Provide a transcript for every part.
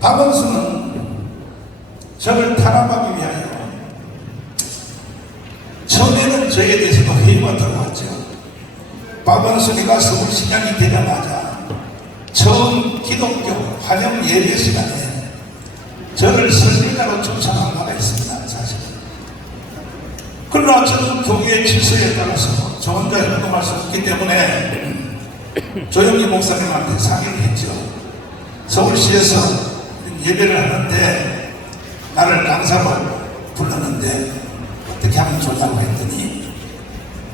박원순은 저를 탄압하기 위하여 처음에는 저에 대해서도 회의가 들어왔죠. 박원순이가 서울시장이 되자마자 처음 기독교 환영 예배 시간에 저를 설교자로 초청한 바가 있습니다. 사실. 그러나 저는 교계의 질서에 따라서 저 혼자 행동할 수 없기 때문에 조영기 목사님한테 상의를 했죠. 서울시에서 예배를 하는데 나를 강사로 불렀는데 어떻게 하면 좋다고 했더니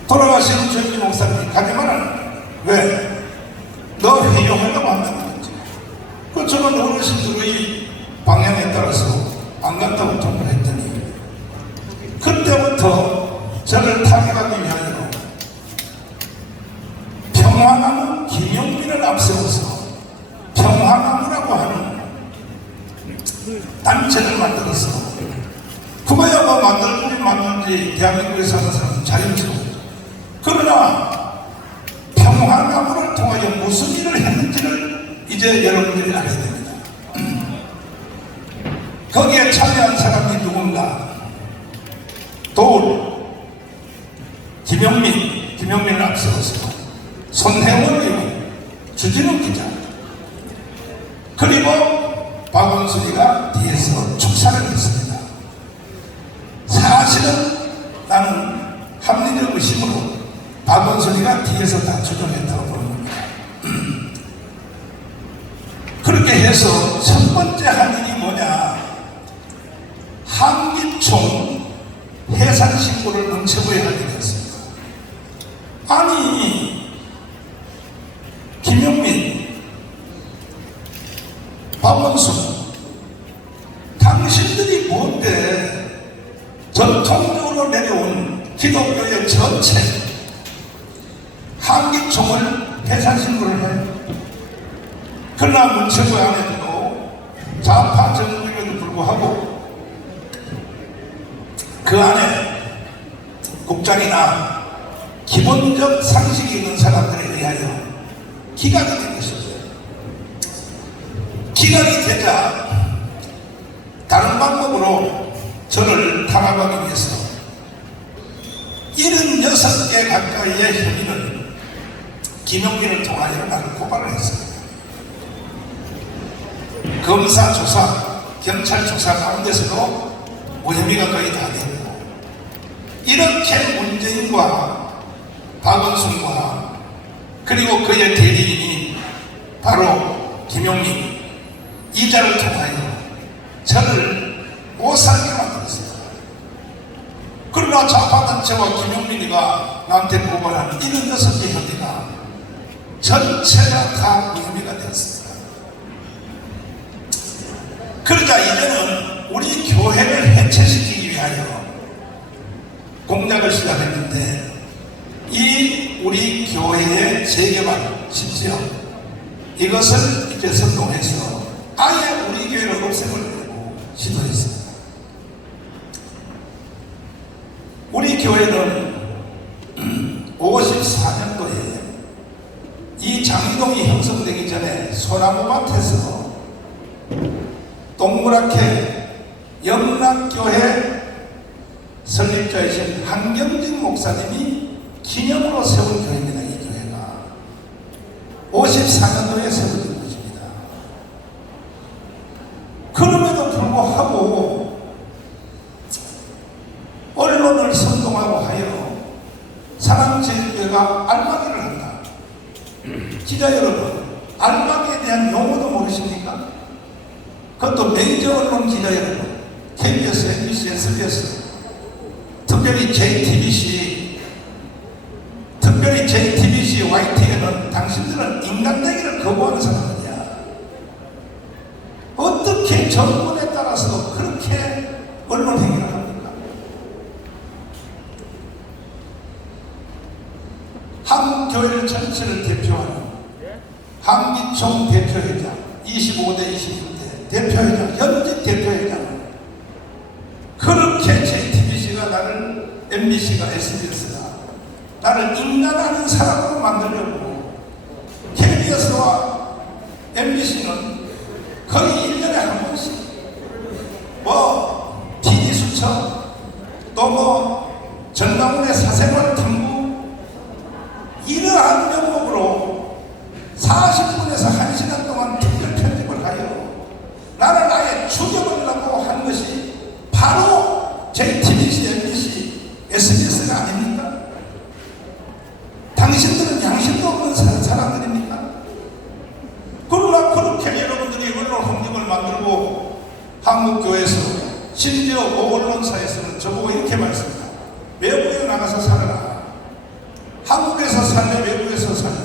돌아가신 조영기 목사님이 가지 마라. 왜? 너 회용하려고 한다는 거지. 그 저는 어르신들의 방향에 따라서 안 간다고 통보를 했더니 그때부터 저를 타격하기 위하여 평화나무 김용민을 앞세워서 평화나무라고 하는 단체를 만들어서 그거야 뭐 만들고 만든지 대한민국에 사는 사람은 자연스러워. 그러나 평화나무를 통하여 무슨 일을 했는지를 이제 여러분들이 알아야 됩니다. 거기에 참여한 사람이 누군가? 도울, 김용민을 앞세워서 손혜원 의원, 주진우 기자, 그리고 박원순이가 뒤에서 축사를 했습니다. 사실은 나는 합리적 의심으로 박원순이가 뒤에서 다 조종했다고 보는 겁니다. 그렇게 해서 첫 번째 한 일이 뭐냐? 한기총 해산 신고를 문체부에 하게 됐습니다. 아니, 김용민, 박원순, 당신들이 뭔데 전통적으로 내려온 기독교의 전체 한기총을 해산 신고를 해요. 그러나 문체부 안에도 좌파 정부임에도 불구하고 그 안에 국장이나 기본적 상식이 있는 사람들에 의하여 기각이 된 것이죠. 기각이 되자 다른 방법으로 저를 탄압하기 위해서 76개 가까이의 혐의를 김용민을 통하여 나를 고발을 했습니다. 검사 조사, 경찰 조사 가운데서도 무혐의가 거의 다 됐고, 이렇게 문재인과 박원순과 그리고 그의 대리인이 바로 김용민, 이자를 통하여 저를 못 살게 만들었습니다. 그러나 좌파단체와 김용민이가 나한테 고발한 76개 혐의가 전체가 다 무혐의가 되었습니다. 그러자 이제는 우리 교회를 해체시키기 위하여 공작을 시작했는데, 이 우리 교회의 재개발, 심지어 이것을 이제 선동해서 아예 우리 교회를 없애버리려고 시도했습니다. 우리 교회는 54년도에 이 장이동이 형성되기 전에 소나무밭에서 동그랗게 영락교회 설립자이신 한경진 목사님이 기념으로 세운 교회입니다. 이 교회가 54년도에 세워진 것입니다. 그럼에도 불구하고 언론을 선동하고 하여 사랑제일교회가 알마기를 한다. 기자 여러분, 알마기에 대한 용어도 모르십니까? 그것도 메이저 언론 기자 여러분, KBS, MBC, SBS, 특별히 JTBC, YTN은 당신들은 인간되기를 거부하는 사람이야. 어떻게 정권에 따라서 그렇게 언론 행위를 합니까? 한국 교회를 전체를 대표하는 한기총 대표회장, 25대 26대 대표회장, 현직 대표회장, 그렇게 JTBC가 나를, MBC가, SBS가 나를 인간하는 사람으로 만들려고 KBS와 MBC는 거의 1년에 JTBC, MBC, SBS가 아닙니까? 당신들은 양심도 없는 사람들입니까? 그러나 그렇게 여러분들이 언론 홍역을 만들고 한국교회에서 심지어 언론사에서는 저보고 이렇게 말씀합니다. 외국에 나가서 살아라. 한국에서 살래, 외국에서 살래.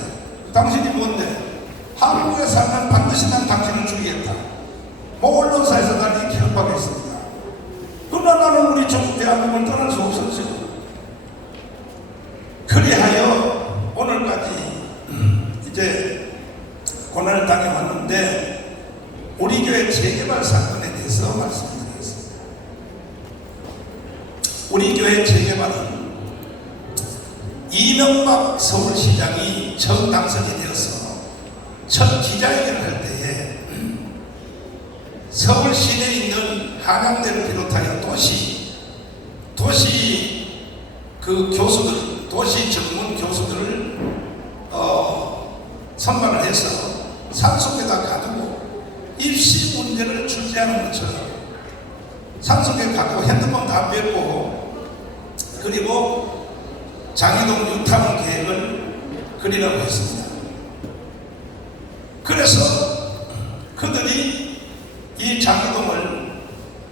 당신이 뭔데? 한국에 살면 반드시 난 당신을 죽이겠다. 언론사에서 나를 이렇게 협박했습니다. 그러나 나는 우리 조국 대한민국을 떠날 수 없었죠. 그리하여 오늘까지 이제 고난을 당해왔는데 우리 교회 재개발 사건에 대해서 말씀드리겠습니다. 우리 교회 재개발은 이명박 서울시장이 처음 당선이 되어서 첫 기자회견을 할 때에 서울 시내에 있는 한양대를 비롯하여 도시 그 교수들, 도시 전문 교수들을 선발을 해서 산속에다 가두고 입시 문제를 출제하는 것처럼 산속에 가두고 핸드폰 다 뺏고 그리고 장애동 유탐 계획을 그리라고 했습니다. 그래서 그들이 이 장애동을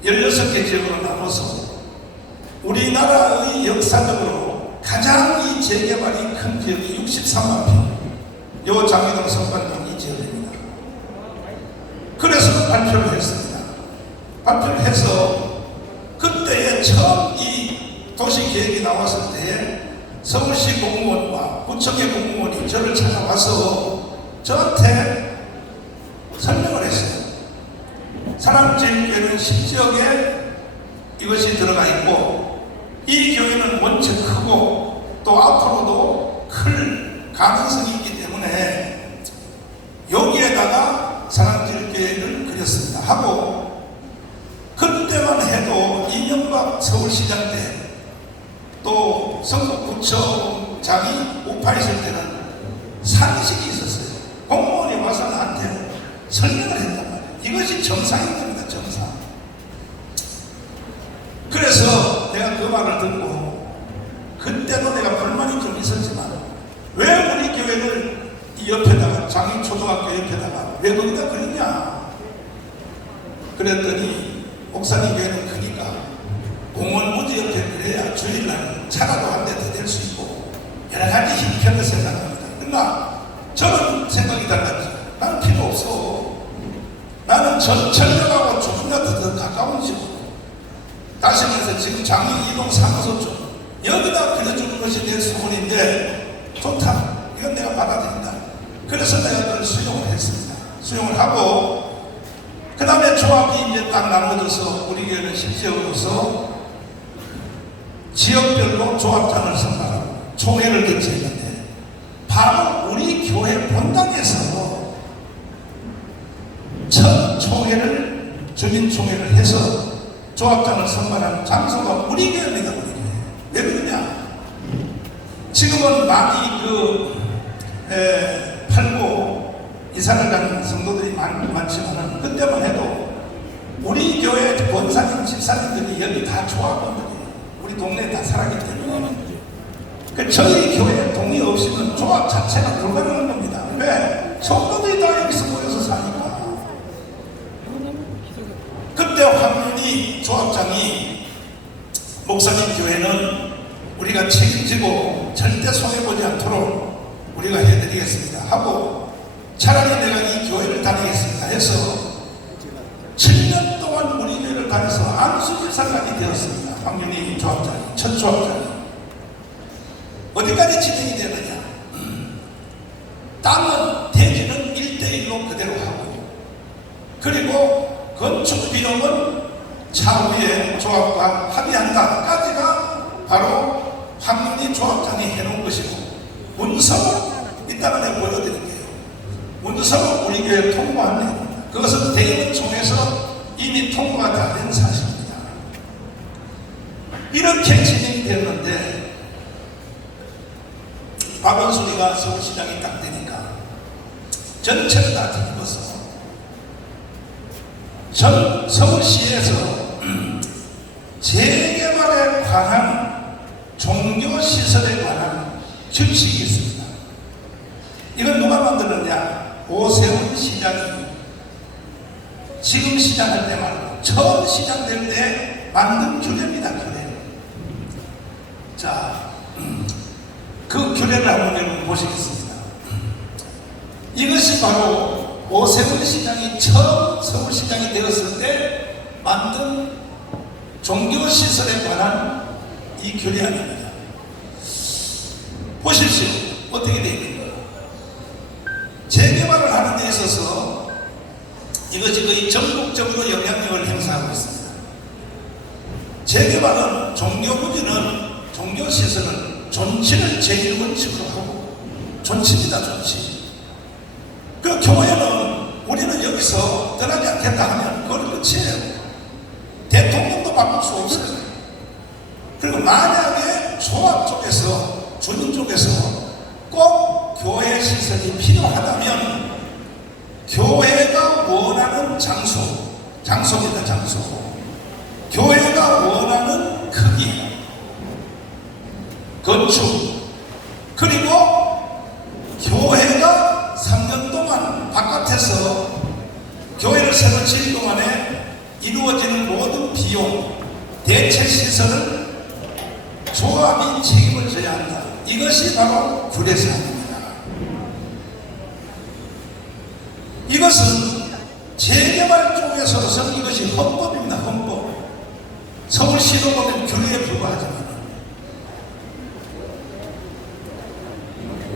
16개 지역으로 나눠서 우리나라의 역사적으로 가장 이 재개발이 큰 지역이 63만 평, 요 장애동 성반동 이 지역입니다. 그래서 발표를 했습니다. 발표를 해서 그때에 처음 이 도시계획이 나왔을 때에 서울시 공무원과 구청의 공무원이 저를 찾아와서 저한테 설명을 했어요. 사랑제일교회는 10지역에 이것이 들어가 있고 이 교회는 원체 크고 또 앞으로도 클 가능성이 있기 때문에 여기에다가 사랑제일교회를 그렸습니다. 하고 그때만 해도 이명박 서울시장 때 또 성북구청장이 우파 있을 때는 상식이 있었어요. 공무원이 와서 나한테 설명을 했단 말이에요. 이것이 정상입니다. 정상. 그래서 내가 그 말을 듣고 그때도 내가 불만이 좀 있었지만 왜 우리 교회를 이 옆에다가 장인초등학교 옆에다가 왜 거기다 그리냐 그랬더니 목사님 교회는 크니까 공원 무지 옆에 그래야 주일날 차라도 한 대 더 될 수 있고 여러 가지 힘편을 생각합니다. 그러나 저는 생각이 달랐죠. 나는 필요 없어. 나는 전철역하고 조금이라도 더 가까운 집으로 다시 말해서 지금 장흥 이동 사무소 쪽 여기다 그려주는 것이 내 소원인데 좋다. 이건 내가 받아들인다. 그래서 내가 그걸 수용을 했습니다. 수용을 하고 그 다음에 조합이 이제 딱 나눠져서 우리 교회는 10지역으로서 지역별로 조합장을 선발하고 총회를 개최했는데 바로 우리 교회 본당에서 첫 총회를 주민총회를 해서 조합장을 선발하는 장소가 우리 교회입니다. 우리 교회. 왜 그러냐? 지금은 많이 팔고 이사를 가는 성도들이 많지만은 그때만 해도 우리 교회 권사님, 집사님들이 여기 다 조합원들이에요. 우리 동네에 다 살았기 때문에 저희 교회 동의 없이는 조합 자체가 불가능한 겁니다. 왜? 성도들이 다 여기서 모여서 사니까. 그때 황윤희 조합장이 목사님 교회는 우리가 책임지고 절대 손해보지 않도록 우리가 해드리겠습니다 하고 차라리 내가 이 교회를 다니겠습니다 해서 7년 동안 우리 교회를 다녀서 안수집사까지 되었습니다. 황윤희 조합장이, 첫 조합장이. 어디까지 진행이 되느냐? 땅은 대지는 1대1로 그대로 하고 그리고 건축 비용은 차후에 조합과 합의한다까지가 바로 황윤희 조합장이 해놓은 것이고 문서는 이따가 내가 보여드릴게요. 문서는 우리 교회에 통보한 내용입니다. 그것은 대의원총회에서 이미 통보가 다 된 사실입니다. 이렇게 진행이 됐는데 박원순이가 서울시장이 딱 되니까 전체를 다 뒤집어서 전 서울시에서 재개발에 관한 종교시설에 관한 규칙이 있습니다. 이건 누가 만들었냐? 오세훈 시장이 지금 시장할 때 말고 처음 시장될 때 만든 규례입니다. 규례. 자, 그 규례를 한번 여러분 보시겠습니다. 이것이 바로 오세훈 시장이 처음 서울시장이 되었을 때 만든 종교시설에 관한 이 규례 아닙니다. 보십시오. 어떻게 되어 있는가. 재개발을 하는 데 있어서 이것이 거의 전국적으로 영향력을 행사하고 있습니다. 재개발은 종교부지는 종교시설은 존치를 제일 원칙으로 하고, 존치입니다. 존치. 그 교회는 우리는 여기서 떠나지 않겠다 하면 그걸 끝이에요. 대통령도 바꿀 수 없어요. 그리고 만약에 조합 쪽에서, 주민 쪽에서 꼭 교회 시설이 필요하다면 교회가 원하는 장소입니다. 장소. 교회가 원하는 크기, 건축, 그리고 교회가 3년 동안 바깥에서 교회를 새로 지을 동안에 이루어지는 모든 비용, 대체 시설을 조합이 책임을 져야 한다. 이것이 바로 규례사항입니다. 이것은 재개발 쪽에서는 이것이 헌법입니다. 헌법. 서울시도 보면 규례에 불과하지만,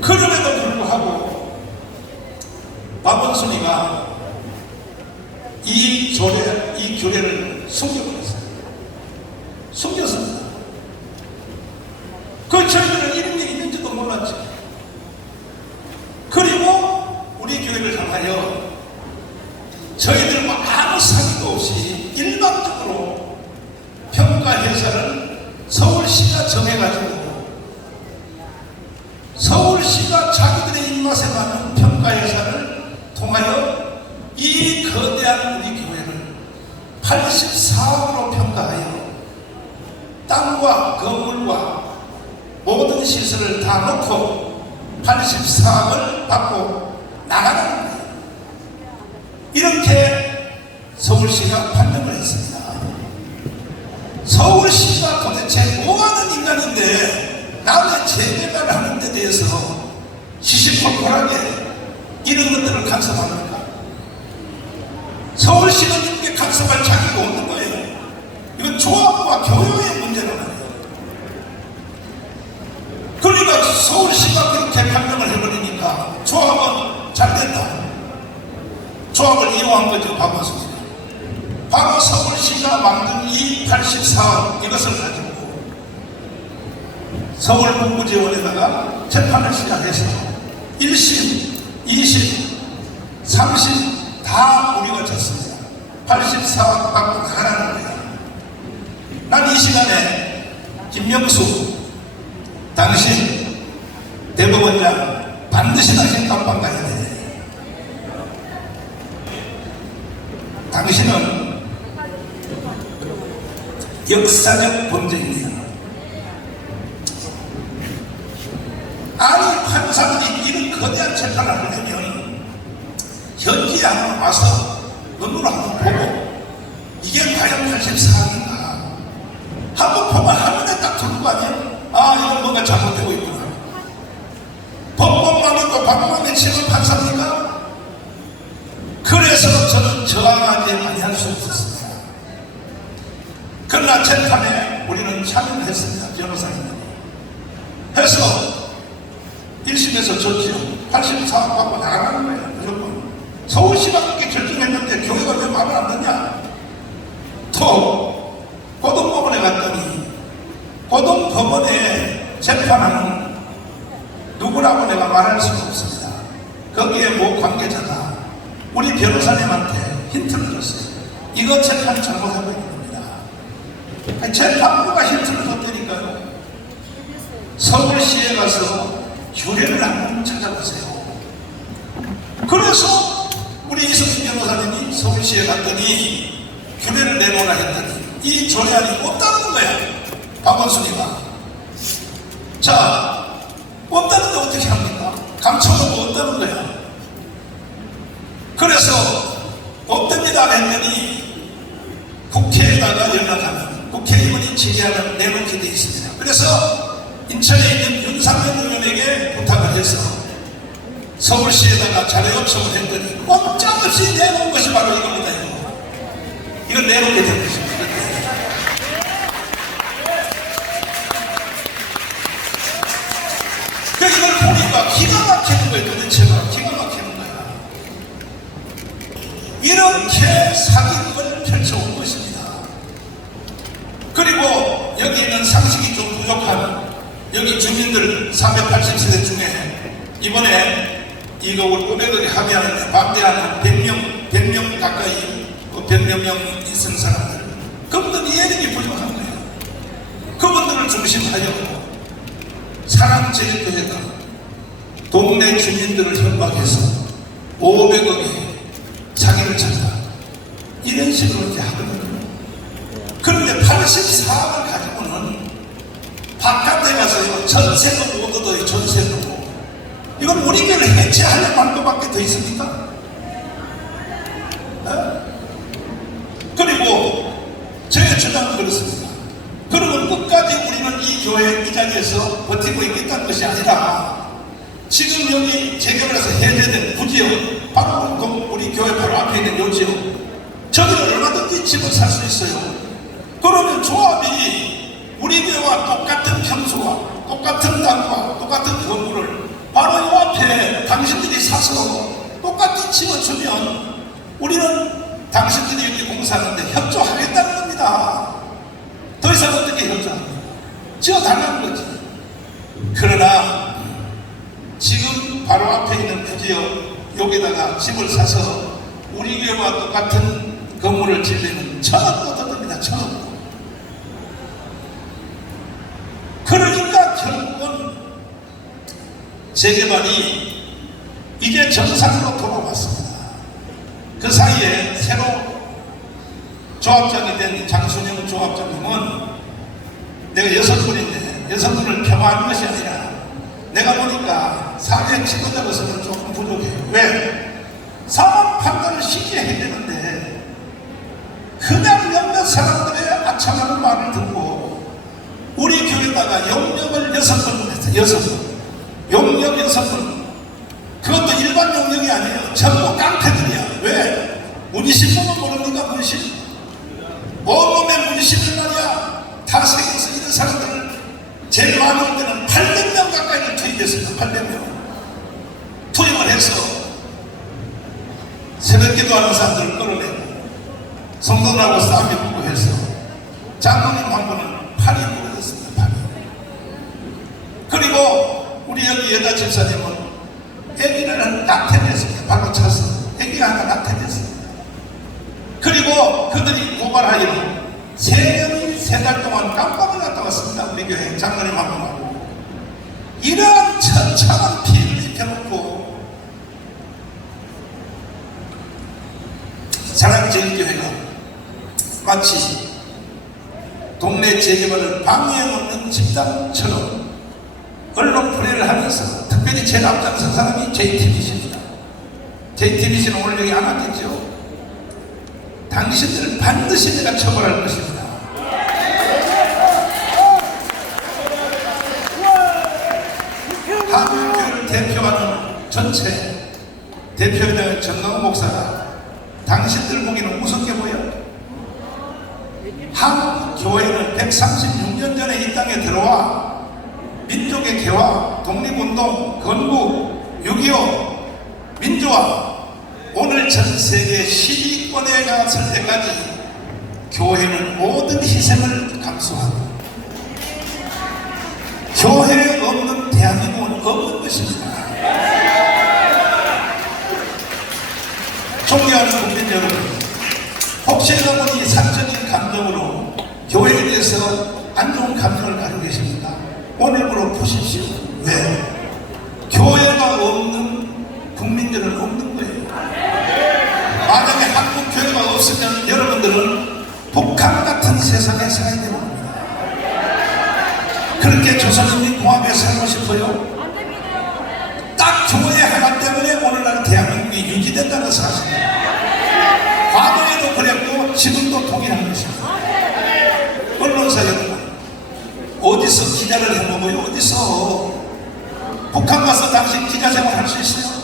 그럼에도 불구하고 박원순이가 이 규례를 숨겨버렸어요. 숨겼습니다. 그 저희들은 이런 게 있는지도 몰랐죠. 그리고 우리 교회를 향하여 저희들과 아무 상의도 없이 일방적으로 평가회사를 서울시가 정해가지고 서울시가 자기들의 입맛에 맞는 평가회사를 통하여 이 거대한 우리 교회를 84억으로 평가하여 땅과 건물과 모든 시설을 다 놓고 84억을 받고 나가는 거예요. 이렇게 서울시가 판명을 했습니다. 서울시가 도대체 뭐하는 인간인데 남의 재개발을 하는 데 대해서 시시콜콜하게 이런 것들을 간섭합니까? 서울시는 이렇게 간섭할 자격이 없는 거예요. 이건 조합과 교육의 문제란 말이에요. 그러니까 서울시가 그렇게 판명을 해버리니까 조합은 잘 된다. 조합을 이용한 거죠. 박원순. 바로 서울시가 만든 이 84억 이것을 가지고 서울문구지원에다가 재판을 시작해서 1심, 2심, 3심 다 우리가 졌습니다. 84억 받고 나가라는 거예요. 난 이 시간에 김명수 당신 대법원장 반드시 당신 감방 가야 돼. 당신은 역사적 범죄입니다. 아니 판사들이 이런 거대한 재판을 하려면 현지에 한번 와서 논문을 한번 보고 이게 과연 84억인가 한번 보면 한눈에 딱 들고 가면 아 이건 뭔가 잘못되고 있구나. 법법만 있고 법법만 치는 판사입니까? 그래서 저는 저항하지 많이 할 수 없었습니다. 그러나 재판에 우리는 참여를 했습니다. 변호사님들이 해서 1심에서 졌지요. 84억 받고 나가는 거예요. 무조건. 서울시가 그렇게 결정했는데 교회가 왜 말을 안 듣냐? 또 고등법원에 갔더니 고등법원에 재판하는 누구라고 내가 말할 수가 없습니다. 거기에 뭐 관계자가 우리 변호사님한테 힌트를 줬어요. 이거 재판 잘못하고 있는 겁니다. 재판부가 힌트를 줬다니까요. 서울시에 가서 규례를 한번 찾아보세요. 그래서 우리 이성진 변호사님이 서울시에 갔더니 규례를 내놓으라 했더니 이 조례안이 없다는 거야. 박원순이가. 자, 없다는데 어떻게 합니까? 감춰놓고 없다는 거야. 그래서 없답니다 했더니 국회에다가 연락하면 국회의원이 질의하면 내놓게 되어 있습니다. 그래서 인천에 있는 윤상현 의원에게 부탁을 해서 서울시에다가 자료 요청을 했더니 꼼짝없이 내놓은 것이 바로 이겁니다. 이걸 내놓게 된 것입니다. 이걸 보니까 기가 막히는 거예요. 도대체가 기가 막히는 거야. 이렇게 사기극을 펼쳐온 것입니다. 그리고 여기 있는 상식이 좀 부족한 여기 주민들 480세대 중에 이번에 이거 500억에 합의하는데 반대하는 100명 가까이 100몇 명 있은 사람들, 그분들 이해력이 부족한 거예요. 그분들을 중심하여 사랑제일교회가 동네 주민들을 협박해서 500억에 자기를 찾아 이런 식으로 이렇게 하거든요. 그런데 84억을 가지고는 바깥에 가서요 전세도 못 얻어요. 전세도. 이건 우리 교회를 해체하려는 방법밖에 더 있습니까? 그리고 저의 주장은 그렇습니다. 그러면 끝까지 우리는 이 교회 이 자리에서 버티고 있겠다는 것이 아니라 지금 여기 재개발해서 해제된 부지역, 바로 우리 교회 바로 앞에 있는 요 지역, 저기는 얼마든지 집을 살 수 있어요. 그러면 조합이 우리 교회와 똑같은 평수와 똑같은 땅과 똑같은 건물을 바로 요 앞에 당신들이 사서 똑같이 지어주면 우리는 당신들이 여기 공사하는데 협조하겠다는 겁니다. 더 이상 어떻게 협조합니까? 지어달라는 거지. 그러나 지금 바로 앞에 있는 부지역 여기다가 집을 사서 우리 교회와 똑같은 건물을 지으려면 1,000억도 더 듭니다. 1,000억. 그러니까 결국은 재개발이 이제 정상으로 돌아왔습니다. 그 사이에 새로 조합장이 된 장순영 조합장님은 내가 6분인데 6분을 폄하하는 것이 아니라 내가 보니까 사회 지도자로서는 조금 부족해요. 왜? 상황 판단을 쉽게 해야 되는데 그냥 몇몇 사람들의 아첨하는 말을 듣고 우리 교회다가 용역을 6번 했어요. 6번. 용역 6번. 그것도 일반 용역이 아니에요. 전부 깡패들이야. 왜? 문신 보면 모릅니까? 문신. 온몸에 문신을 말이야. 다 세계에서 이런 사람들을 제일 많이 올 때는 800명 가까이를 투입했습니다. 800명. 투입을 해서 새벽기도 하는 사람들을 끌어내고 성도들하고 싸움이 붙고 해서 장로님 한 분은 팔이 부러졌습니다. 팔이. 그리고 우리 여기 여자 집사님은 아기를 낙태했습니다. 발로 차서 아기가 하나 낙태했습니다. 그리고 그들이 고발하여 3년이 3달 동안 깜빡을 갔다 왔습니다. 우리 교회 장로님 한 분하고. 이러한 처참한 피해를 입혀놓고 사랑제일교회가 마치 동네 재개발을 방해해놓는 집단처럼 언론 플레이를 하면서 특별히 제일 앞장선 사람이 JTBC입니다. JTBC는 오늘 여기 안 왔겠죠? 당신들을 반드시 내가 처벌할 것입니다. 한국교회를 대표하는 전체 대표회장 정강호 목사가 당신들 보기는 우습게 보여? 한국교회는 136년 전에 이 땅에 들어와 민족의 개화, 독립운동, 건국, 6.25, 민주화, 오늘 전 세계 10위권에 갔을 때까지 교회는 모든 희생을 감수하고 교회 없는 대한민국은 없는 것입니다. 존경하는 국민 여러분, 혹시 여러분이 사적인 감정으로 교회에 대해서 안 좋은 감정을 가지고 계십니까? 오늘부로 보십시오. 왜? 교회가 없는 국민들은 없는 거예요. 만약에 한국 교회가 없으면 여러분들은 북한 같은 세상에 살아야 되는 겁니다. 그렇게 조선인민공화국에 살고 싶어요? 딱 교회 하나 때문에 오늘날 대한민국이 유지된다는 사실이에요. 과거에도 그랬고 지금도 동일한 것입니다. 언론사 여러분, 어디서 기자를 해먹어요? 어디서? 북한 가서 당신 기자생활 할 수 있어요?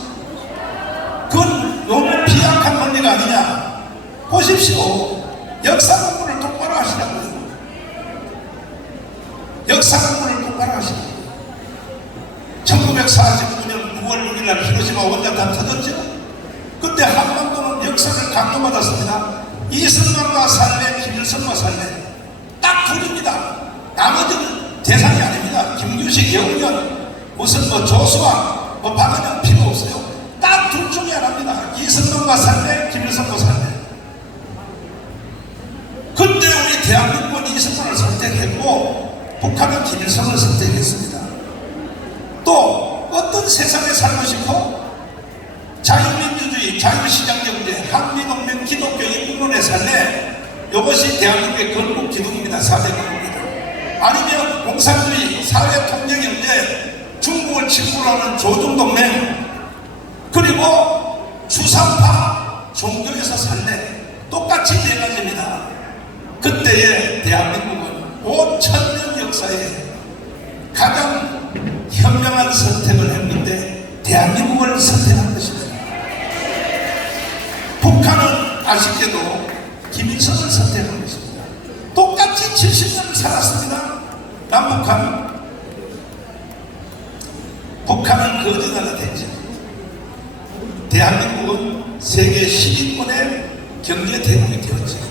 그건 너무 비약한 논리가 아니냐? 보십시오. 역사 공부를 똑바로 하시라고요. 역사 공부를 똑바로 하시라고요. 1949년 9월 6일 히로시마 원자탄 터졌죠? 그때 한반도는 역사를 강요받았습니다. 이승만과 살래, 김일성과 살래. 딱 둘입니다. 나머지는 대상이 아닙니다. 김규식, 영년, 무슨 조수아, 박은영 필요 없어요. 딱 둘 중에 하나입니다. 이승만과 살래, 김일성과 살래. 그때 우리 대한민국은 이승만을 선택했고 북한은 김일성을 선택했습니다. 또 어떤 세상에 살고 싶어? 자유민주주의, 자유시장경제, 한미동맹, 기독교 인문론에 살래? 이것이 대한민국의 건국 기둥입니다. 4대 건국입니다. 아니면 공산주의, 사회통제경제, 중국을 친구로 하는 조중동맹, 그리고 주상파 종교에서 살래? 똑같이 네 가지입니다. 그때의 대한민국은 5,000년 역사에 가장 현명한 선택을 했는데 대한민국을 선택한 것입니다. 북한은 아쉽게도 김일성을 선택한 것입니다. 똑같이 70년을 살았습니다. 남북한. 북한은 거짓말을 했죠. 대한민국은 세계 10위권의 경제 대국이 되었죠.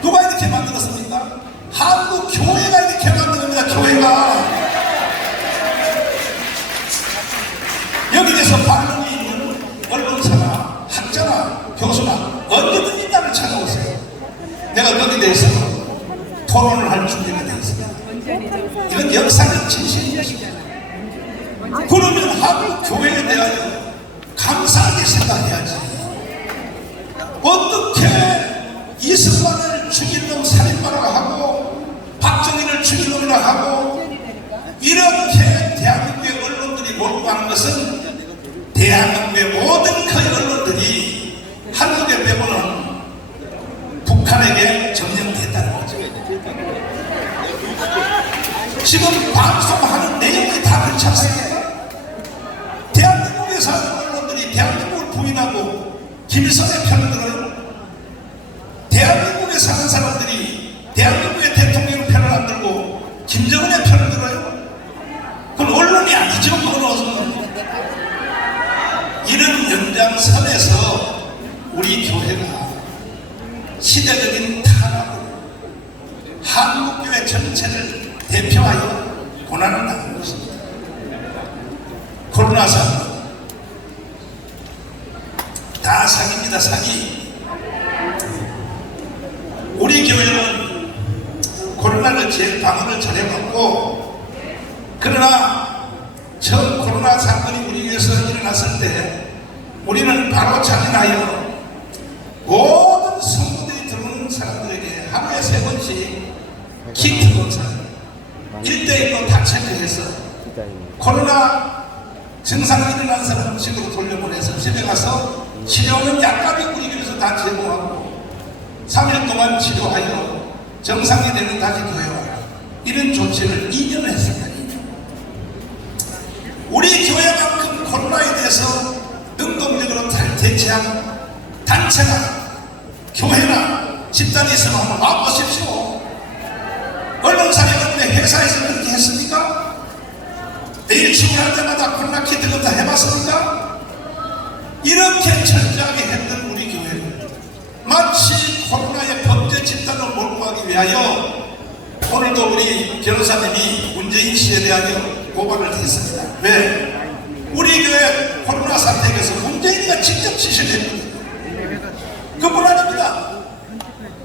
누가 이렇게 만들었습니까? 한국 교회가 이렇게 만든 겁니다. 교회가. 여기에서 반응이 있는 언론사나 학자나 교수나 언제든지 나를 찾아오세요. 내가 거기에 대해서 토론을 할 준비가 되어 있습니다. 이건 역사적 진실입니다. 그러면 한국 교회에 대하여 감사하게 생각해야지. 어떻게 이승만을 죽인 놈 살인마라고 하고 박정희를 죽인 놈이라고 하고 이렇게 대한민국의 언론들이 몰고 가는 것은 대한민국의 모든 그 언론들이 한국에 빼고는 북한에게 점령됐다는 거죠. 지금 방송하는 내용이 다 그렇지 않습니까? 대한민국에 사는 언론들이 대한민국을 부인하고 김일성의 편을 들어요. 대한민국에 사는 사람들이 대한민국의 대통령 편을 안 들고 김정은의 편을 들어요. 그건 언론이 아니죠. 그건 이런 연장선에서 우리 교회가 시대적인 탄압으로 한국교회 전체를 대표하여 고난을 당한 것입니다. 코로나 사건 다 사기입니다. 사기. 우리 교회는 코로나를 제일 방어를 잘해왔고, 그러나 처음 코로나 사건이 우리 교회에서 일어났을 때 우리는 바로 자진하여 모든 성도들이 들어오는 사람들에게 하루에 3번씩 키트 검사 1대1로 다 체크해서 코로나 증상이 일어난 사람은 집으로 돌려보내서 집에 가서 치료는 약값이 우리 교회에서 다 제공하고 3일 동안 치료하여 정상이 되면 다시 교회 와라. 이런 조치를 2년을 했습니다. 2년. 우리 교회만큼 코로나에 대해서 능동적으로 대처한 단체나 교회나 집단이 있으면 한번 와보십시오. 언론사 여러분의 회사에서 그렇게 했습니까? 내일 출근할 때마다 코로나 키트 검사 해봤습니까? 이렇게 철저하게 했던 우리 교회는 마치 코로나의 범죄 집단을 몰고 가기 위하여 오늘도 우리 변호사님이 문재인 씨에 대하여 고발을 했습니다. 왜? 우리 교회 코로나 사태에서 문재인이가 직접 지시를 했거든요. 그뿐 아닙니다.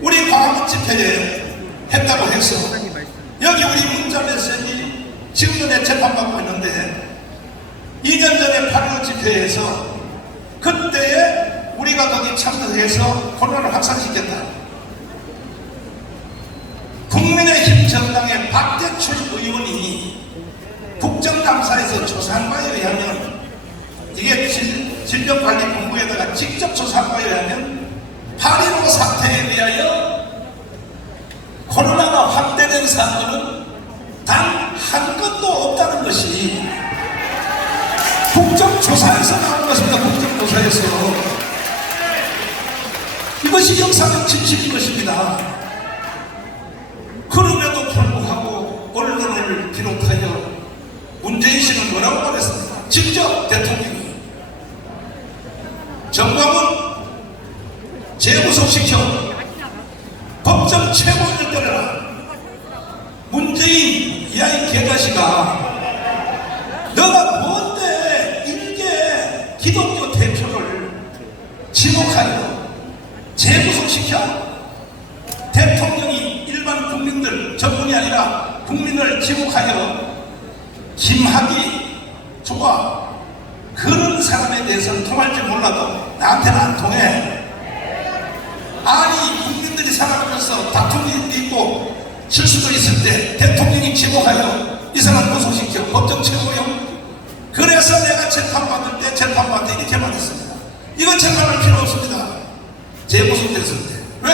우리 광화문 집회에 했다고 해서 여기 우리 문자 메시지 지금 전에 재판받고 있는데 2년 전에 8.15 집회에서 그때에 우리가 거기 참석해서 코로나를 확산시켰다. 정당의 박대출 의원이 국정감사에서 조사한 바에 의하면, 이게 질병관리본부에다가 직접 조사한 바에 의하면 8.15 사태에 의하여 코로나가 확대된 사건은 단 한 건도 없다는 것이 국정조사에서 나온 것입니다. 국정조사에서. 이것이 역사적 진실인 것입니다. 그럼에도 불구하고 언론을 비롯하여 문재인 씨는 뭐라고 말했습니까? 직접 대통령이 정광훈 재구속시켜 법정 최고위를 때려라. 문재인 이하이 개자식아, 너가 뭔데 일개 기독교 대표를 지목하여 재구속시켜? 대통령이 일반 국민들, 전문이 아니라 국민을 지목하여 김학이 좋아, 그런 사람에 대해서는 통할지 몰라도 나한테는 안 통해. 아니, 국민들이 살아가면서 다툼이 있고 실수도 있을 때 대통령이 지목하여 이 사람 구속시켜 법정 최고형. 그래서 내가 재판받을 때 재판받을 때 이렇게 말했습니다. 이건 재판할 필요 없습니다. 재구속됐을 때. 왜?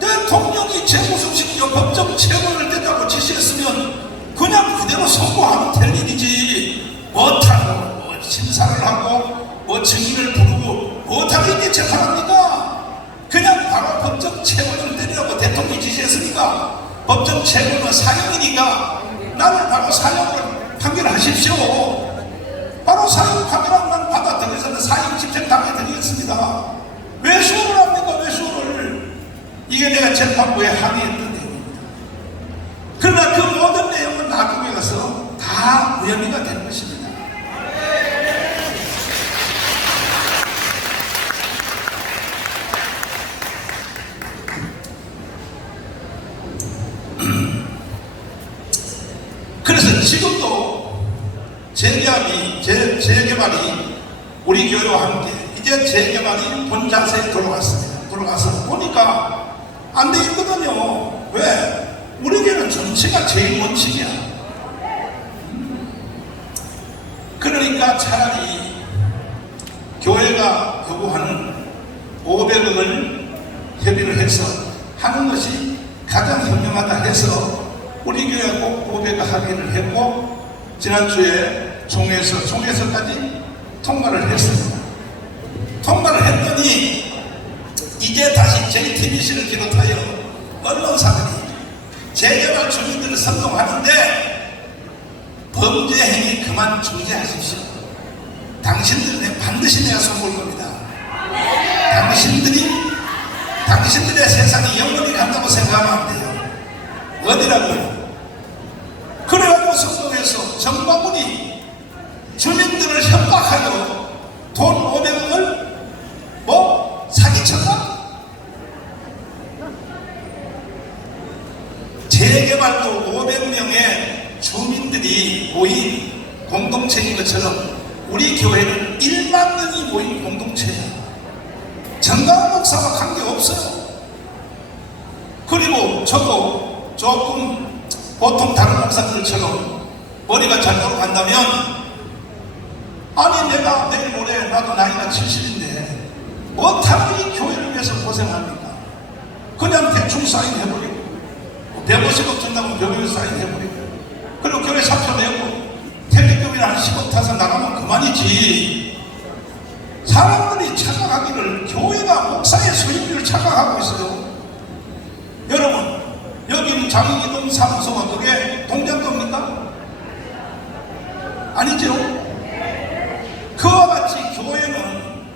대통령이 재구속시켜 법정 최고를 떼자고 지시했으면 그냥 그대로 선고하면 될 일이지, 못하고 뭐 심사를 하고 뭐 증인을 부르고 못하고 이렇게 재판합니까? 그냥 바로 법정 최고를 때리라고 대통령이 지시했으니까 법정 최고는 사형이니까 나를 바로 사형을 판결하십시오. 바로 사형 판결만 받아들여서는 사형 집행 당해드리겠습니다. 왜 수호를 합니까? 왜 수호를? 이게 내가 재판부에 항의했던 내용입니다. 그러나 그 모든 내용은 나중에 가서 다 무혐의가 된 것입니다. 그래서 지금도 재개발이 우리 교회와 함께 이제 재개발이 본 자세에 돌아갔습니다. 돌아가서 보니까 안 되겠거든요. 왜? 우리 교회는 정치가 제일 원칙이야. 그러니까 차라리 교회가 요구하는 500억을 협의를 해서 하는 것이 가장 현명하다 해서 우리 교회가 꼭 500억 합의를 했고, 지난주에 총회에서까지 통과를 했습니다. 통과를 했더니 이제 다시 JTBC를 비롯하여 언론사들이 재개발 주민들을 선동하는데 범죄 행위 그만 중재하십시오. 당신들은 반드시 내가 손볼 겁니다. 당신들의 세상이 영원히 간다고 생각하면 안 돼요. 어디라고요? 그래가지고 성동에서 정광훈이 주민들을 협박하여 돈 500억을 사기쳤나? 재개발도 500명의 주민들이 모인 공동체인 것처럼 우리 교회는 1만 명이 모인 공동체야. 정광훈 목사와 관계없어요. 그리고 저도 조금 보통 다른 목사들처럼 머리가 잘 돌아간다면, 아니 내가 내일 모레 나도 나이가 70인데 못하는 이 교회를 위해서 고생합니까? 그냥 대충 사인해버리고 150억 준다면 교회 사인해버리고 그리고 교회 사표 내고 텔레비전이나 한 10억 타서 나가면 그만이지. 사람들이 착각하기를 교회가 목사의 수입률을 착각하고 있어요. 여러분, 여기 장애이동 사무소가 그게 동장 겁니까? 아니죠. 그와 같이 교회는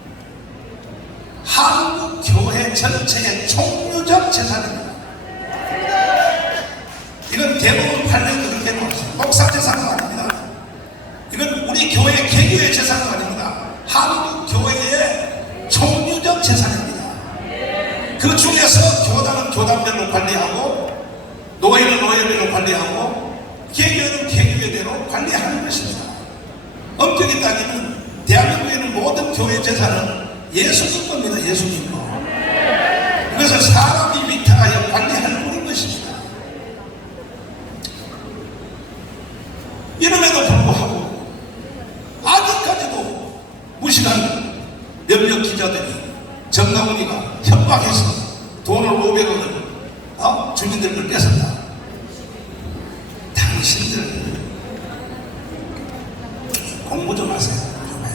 한국 교회 전체의 총유적 재산입니다. 이건 대법원 판례도 그렇게 나왔어요. 목사 재산은 아닙니다. 이건 우리 교회 개교의 재산은 아닙니다. 한국 교회의 총유적 재산입니다. 그 중에서 교단은 교단별로 관리하고, 노예는 노예별로 관리하고, 개교는 개교회대로 관리하는 것입니다. 엄격히 따지면 대한민국에는 모든 교회 재산은 예수님 겁니다. 예수님 거. 그래서 사람이 위탁하여 관리할 뿐인 것입니다. 돈을 500억을 주민들 걸 뺏었다. 당신들 공부 좀 하세요. 좀 해.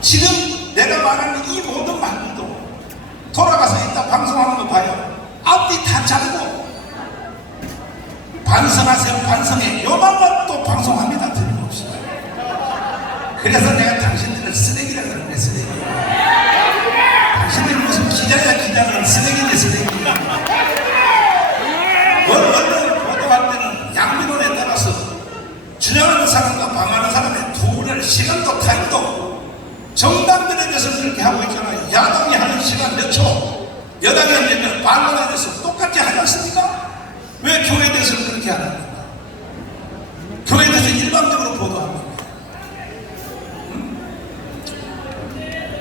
지금 내가 말하는 이 모든 말들도 돌아가서 이따 방송하는 거 봐요. 앞뒤 다 자르고 반성하세요. 반성해. 요만만 또 방송합니다. 틀림없이. 그래서 내가 당신들을 쓰레기라 그러는 거야. 쓰레기. 당신들이 무슨 기자는 쓰레기네. 쓰레기. 언론 보도할 때는 양민론에 따라서 주장하는 사람과 방하는 사람의 둘을 시간도 타임도 정당들에 대해서 그렇게 하고 있잖아요. 야당이 하는 시간 몇 초, 여당이 하는 반론에 대해서 똑같이 하지 않습니까? 왜 교회에 대해서는 그렇게 안 합니까? 교회에 대해서 일방적으로 보도합니다.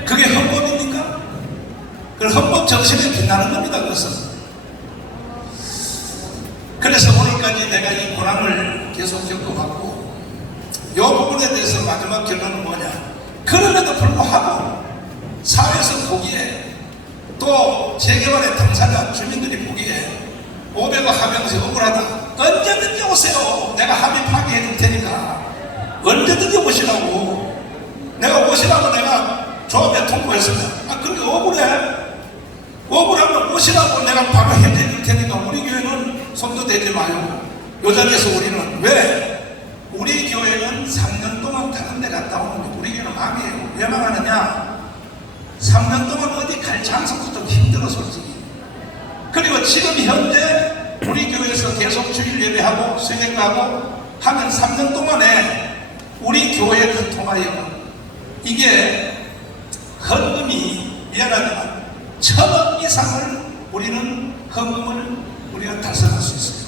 그게 헌법입니까? 그 헌법 정신에 빛나는 겁니다. 그래서 오늘까지 내가 이 고난을 계속 겪어봤고, 이 부분에 대해서 마지막 결론은 뭐냐? 그럼에도 불구하고 사회에서 보기에 또 재개발의 당사자 주민들이 보기에 500억 하면서 억울하다. 언제든지 오세요. 내가 합의 파기해줄 테니까 언제든지 오시라고. 내가 오시라고 내가 조합에 통보했으면 그렇게 억울하면 오시라고 내가 바로 해줄 테니까 우리 교회는 손도 대지 마요. 요 자리에서 우리는 왜? 우리 교회는 3년 동안 다른 데 갔다 오는데 우리 교회는 망해요. 왜 망하느냐? 3년 동안 어디 갈 장소도 좀 힘들어 솔직히. 그리고 지금 현재 우리 교회에서 계속 주일 예배하고 수행하고 하면 3년 동안에 우리 교회를 통하여 이게 헌금이 미안하지만 1,000억 이상을 우리는 헌금을 우리가 달성할 수 있어요.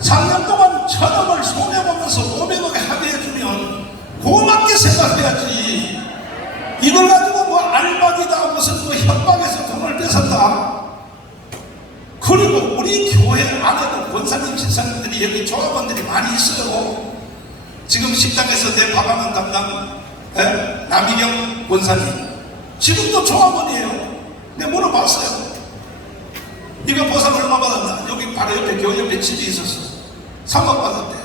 3년 동안 1,000억을 손해보면서 500억에 합의해주면 고맙게 생각해야지. 이걸 가지고 뭐 알박이다 무슨 뭐 협박해서 돈을 뺏었다. 그리고 우리 교회 안에도 권사님, 집사님들이 여기 조합원들이 많이 있어요. 지금 식당에서 내 밥하는 담당 남희경 권사님 지금도 조합원이에요. 내가 물어봤어요. 이거 보상 얼마 받았나? 여기 바로 옆에 교회 옆에 집이 있었어. 3억 받았대.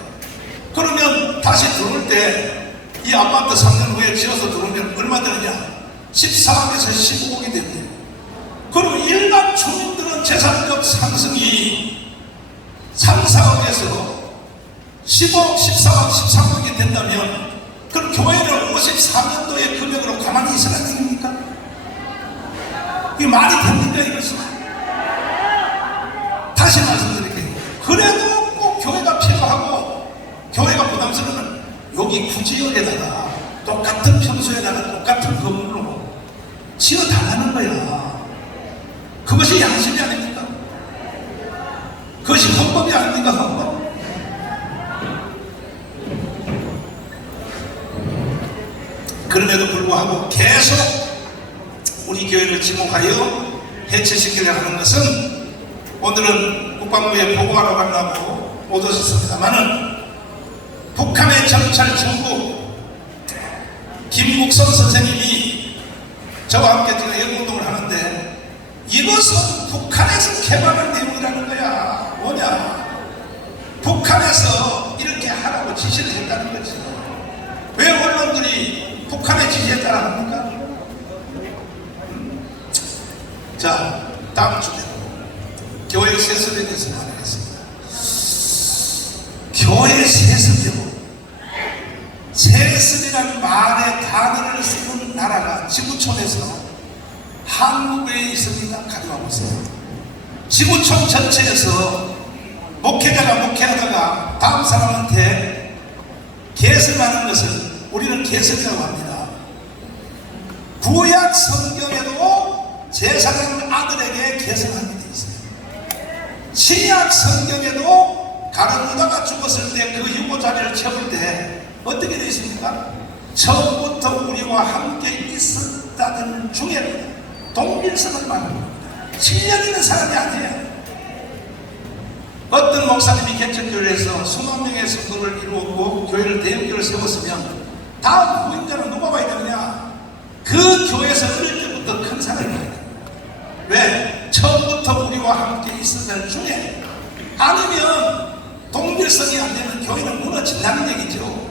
그러면 다시 들어올 때 이 아파트 3년 후에 지어서 들어오면 얼마 되느냐? 14억에서 15억이 된대. 그리고 일반 주민들은 재산적 상승이 3, 4억에서 15억, 14억, 13억이 된다면 그럼 교회를 54년도의 금액으로 가만히 있으라는 얘기입니까? 이게 말이 됩니까 이것이? 다시 말씀드릴게요. 그래도 꼭 교회가 필요하고 교회가 부담스러우면 여기 구지역에다가 똑같은 평소에다가 똑같은 건물로 지어달라는 거야. 그것이 양심이 아닙니까? 그것이 헌법이 아닙니까? 헌법? 그럼에도 불구하고 계속 우리 교회를 지목하여 해체시키려고 하는 것은 오늘은 국방부에 보고하러 간다고 못 오셨습니다만은 북한의 정찰 정부 김국선 선생님이 저와 함께 제가 연구운동을 하는데 이것은 북한에서 개발한 내용이라는 거야. 뭐냐? 북한에서 이렇게 하라고 지시를 했다는 거지. 왜 언론들이 북한의 지시에 따라 합니까? 자, 다음 주제로 교회 세습에 대해서 말하겠습니다. 교회 세습이요. 세습이라는 말의 단어를 쓰는 나라가 지구촌에서 한국에 있습니다. 가져와 보세요. 지구촌 전체에서 목회자가 목회하다가 다음 사람한테 계승하는 것을 우리는 계승이라고 합니다. 구약 성경에도 제사장 아들에게 계승하게 되어 있어요. 신약 성경에도 가룟유다가 죽었을 때 그 유고자리를 채울 때 어떻게 되어 있습니까? 처음부터 우리와 함께 있었다는 중에 동일성을 말하는 겁니다. 실력 있는 사람이 아니에요. 어떤 목사님이 개천교회에서 20명의 성도를 이루었고 교회를 대형교회를 세웠으면 다음 후임자는 누가 봐야 되느냐? 그 교회에서 어릴 때부터 큰 사람이 봐야 됩니다. 교회와 함께 있었을 중에 아니면 동질성이 안 되는 교회는 무너진다는 얘기죠.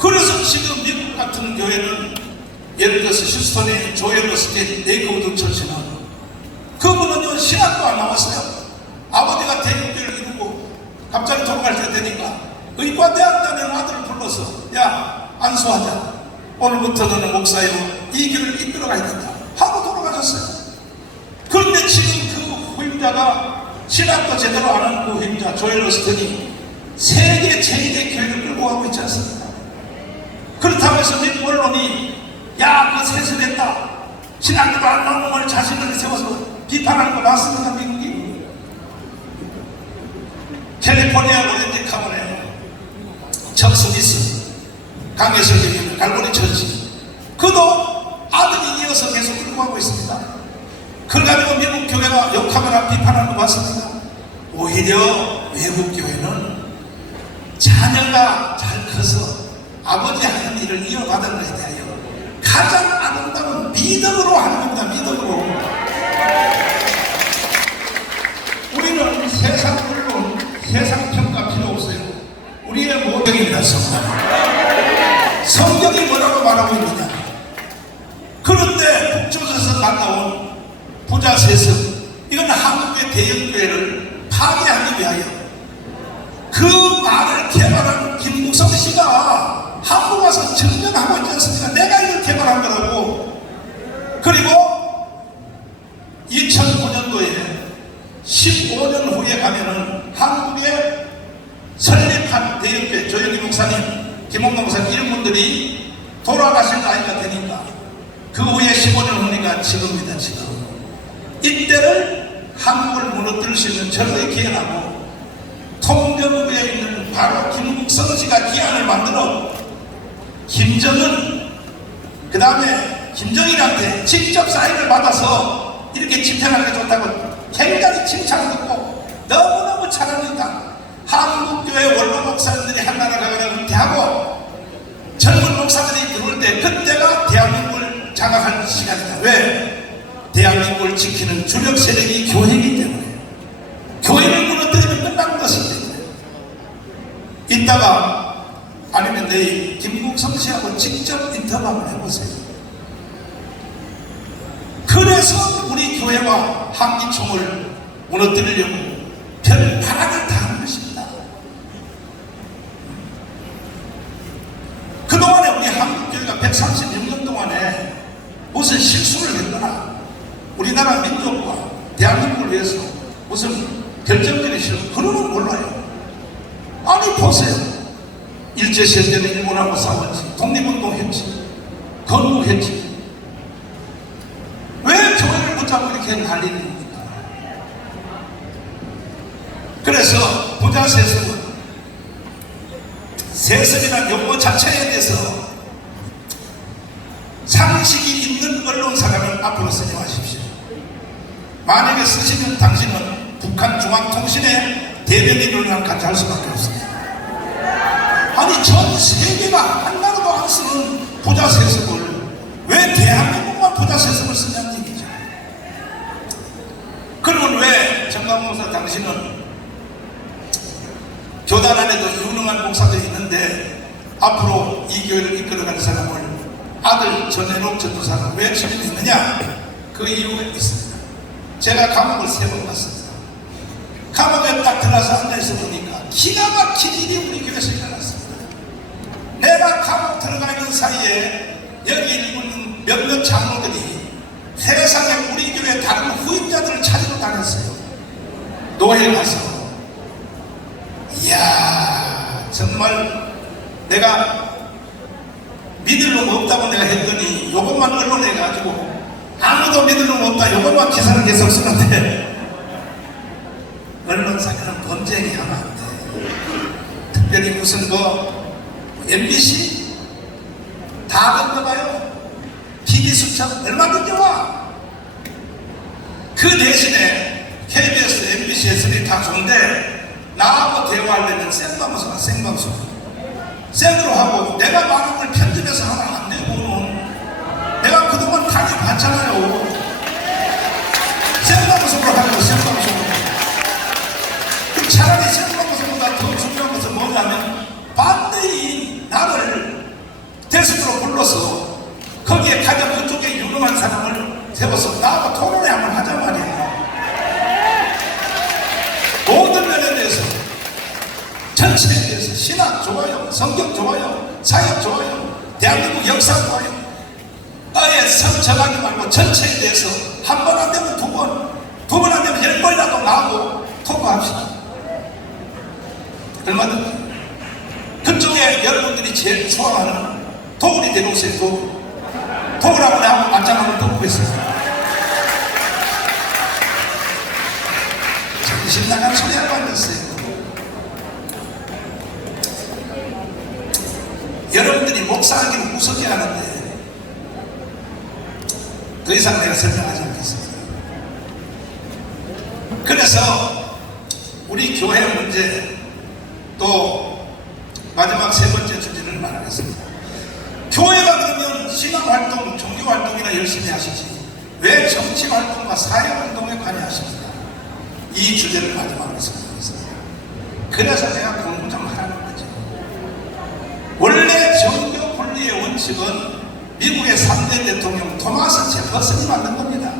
그래서 지금 미국 같은 교회는 예를 들어서 휴스턴의 조엘 오스틴 레이크우드 처치는 그분은요 신학도 안 나왔어요. 아버지가 대학교를 이루고 갑자기 돌아갈 때 되니까 의과대학 다니는 아들을 불러서 야 안수하자. 오늘부터 너는 목사요 이 교회를 이끌어가야 된다 하고 돌아가셨어요. 그런데 지금 그 후임자가 신학도 제대로 안 하는 그 후임자 조엘 오스틴이 세계 제1의 교회를 끌고 가고 있지 않습니까? 그렇다고 해서 미국 언론이 야, 그 세습했다. 신학교도 안 나오는 걸 자신을 세워서 비판하는 거 맞습니까, 미국이? 캘리포니아 오렌지 카운티에 척 스미스, 강예설 교육의 갈보리 처치. 그도 아들이 이어서 계속 끌고 가고 있습니다. 그걸 가지고 미국 교회가 욕하거나 비판하는 거 맞습니까? 오히려 외국 교회는 자녀가 잘 커서 아버지 하는 일을 이어받은 것에 대하여 가장 아름다운 믿음으로 하는 겁니다. 믿음으로. 우리는 세상 언론, 세상 평가 필요 없어요. 우리의 모델입니다. 성경이 뭐라고 말하고 있느냐. 그런데 북조선에서 만나온 부자 세습, 이건 한국의 대형교회를 파괴하기 위하여 그 말을 개발한 김국성 씨가 한국 와서 증명하고 있지 않습니까? 내가 이걸 개발한 거라고. 그리고 2009년도에 15년 후에 가면은 한국에 설립한 대형교회 조영기 목사님, 김홍동 목사님 이런 분들이 돌아가신 나이가 되니까 그 후에 15년 후니까 지금입니다. 지금 이때를 한국을 무너뜨릴 수 있는 절호의 기회라고 통전부에 있는 바로 김국성 씨가 기한을 만들어 김정은 그 다음에 김정일한테 직접 사인을 받아서 이렇게 집행하는 게 좋다고 굉장히 칭찬을 듣고 너무너무 잘하니까 한국교회 원로 목사님들이 한나라 가거나 은퇴하고 젊은 목사들이 들어올 때 그때가 대한민국을 장악하는 시간이다. 왜? 대한민국을 지키는 주력 세력이 교회이기 때문에 교회를 무너뜨리면 끝나는 것이기 때문에 이따가 아니면 내일 김국성 씨하고 직접 인터뷰 한번 해보세요. 그래서 우리 교회와 한기총을 무너뜨리려고 별바람을 다하는 것입니다. 그동안에 우리 한국교회가 136년 동안에 무슨 실수를 했거나 우리나라 민족과 대한민국을 위해서 무슨 결정적인 실수 그런 건 몰라요. 아니 보세요. 일제시대 때는 일본하고 싸웠지, 독립운동했지, 건국했지. 왜 교회를 붙잡고 이렇게 난리를 닙니까? 그래서 부자 세습은 세습이라는 용어 자체에 대해서 상식이 있는 언론사라면 앞으로 쓰지 마십시오. 만약에 쓰시면 당신은 북한 중앙통신의 대변인으로 같이 할 수밖에 없습니다. 아니 전 세계가 하나도 안 쓰는 부자 세습을 왜 대한민국만 부자 세습을 쓰냐는 얘기죠. 그러면 왜 정강 목사 당신은 교단 안에도 유능한 목사들이 있는데 앞으로 이 교회를 이끌어가는 사람을 아들 전해록 전도사가 왜 처리했느냐? 그 이유가 있습니다. 제가 감옥을 3번 갔습니다. 감옥에 딱 들어가서 앉아있어 보니까 기가 막힌 일이 우리 교회에서 일어났습니다. 내가 감옥 들어가 있는 사이에 여기 있는 몇몇 장로들이 세상에 우리 교회 다른 후임자들을 찾으러 다녔어요. 노예 가서. 이야 정말 내가 믿을 놈 없다고 내가 했더니 요것만 언론에 가지고 아무도 믿을 놈 없다 요것만 기사를 계속 쓰는데 언론사에는 범죄행위 하면 안 돼. 특별히 무슨 MBC 다 건너가요. TV 수첩 얼마 건너와. 그 대신에 KBS, MBC, SB 다 좋은데 나하고 대화하려면 생방송, 생방송 생으로 하고 내가 말한 걸 편집해서 하면 안 되고 내가 그동안 당해봤잖아요. 생방송으로 하고 차라리 생각한 것보다 더 중요한 것은 뭐냐면 반대인 나를 대수로 불러서 거기에 가장 그쪽에 유능한 사람을 세워서 나하고 토론회 한번 하자 말이에요. 모든 면에 대해서, 전체에 대해서, 신학 좋아요, 성경 좋아요, 사역 좋아요, 대한민국 역사 좋아요. 아예 성정하지 말고 전체에 대해서 한 번 안 되면 두 번, 두 번 안 되면 10번이라도 나오고 토크합시다. 얼마든지. 그쪽에 여러분들이 제일 좋아하는 도구리 데려오세요. 도구라고 내가 맞짱 한번 떠보겠습니다. 정신 나간 소리 하고 앉았어요. 여러분들이 목사하기를 무섭게 하는데 더 이상 내가 설명하지 않겠습니다. 그래서 우리 교회 문제 또 마지막 세 번째 주제를 말하겠습니다. 교회가 그러면 신앙활동, 종교활동이나 열심히 하시지 왜 정치활동과 사회활동에 관여하십니까? 이 주제를 마지막으로 설명하겠습니다. 그래서 제가 공부 좀 하라는 거죠. 원래 종교 분리의 원칙은 미국의 3대 대통령 토마스 제퍼슨이 만든 겁니다.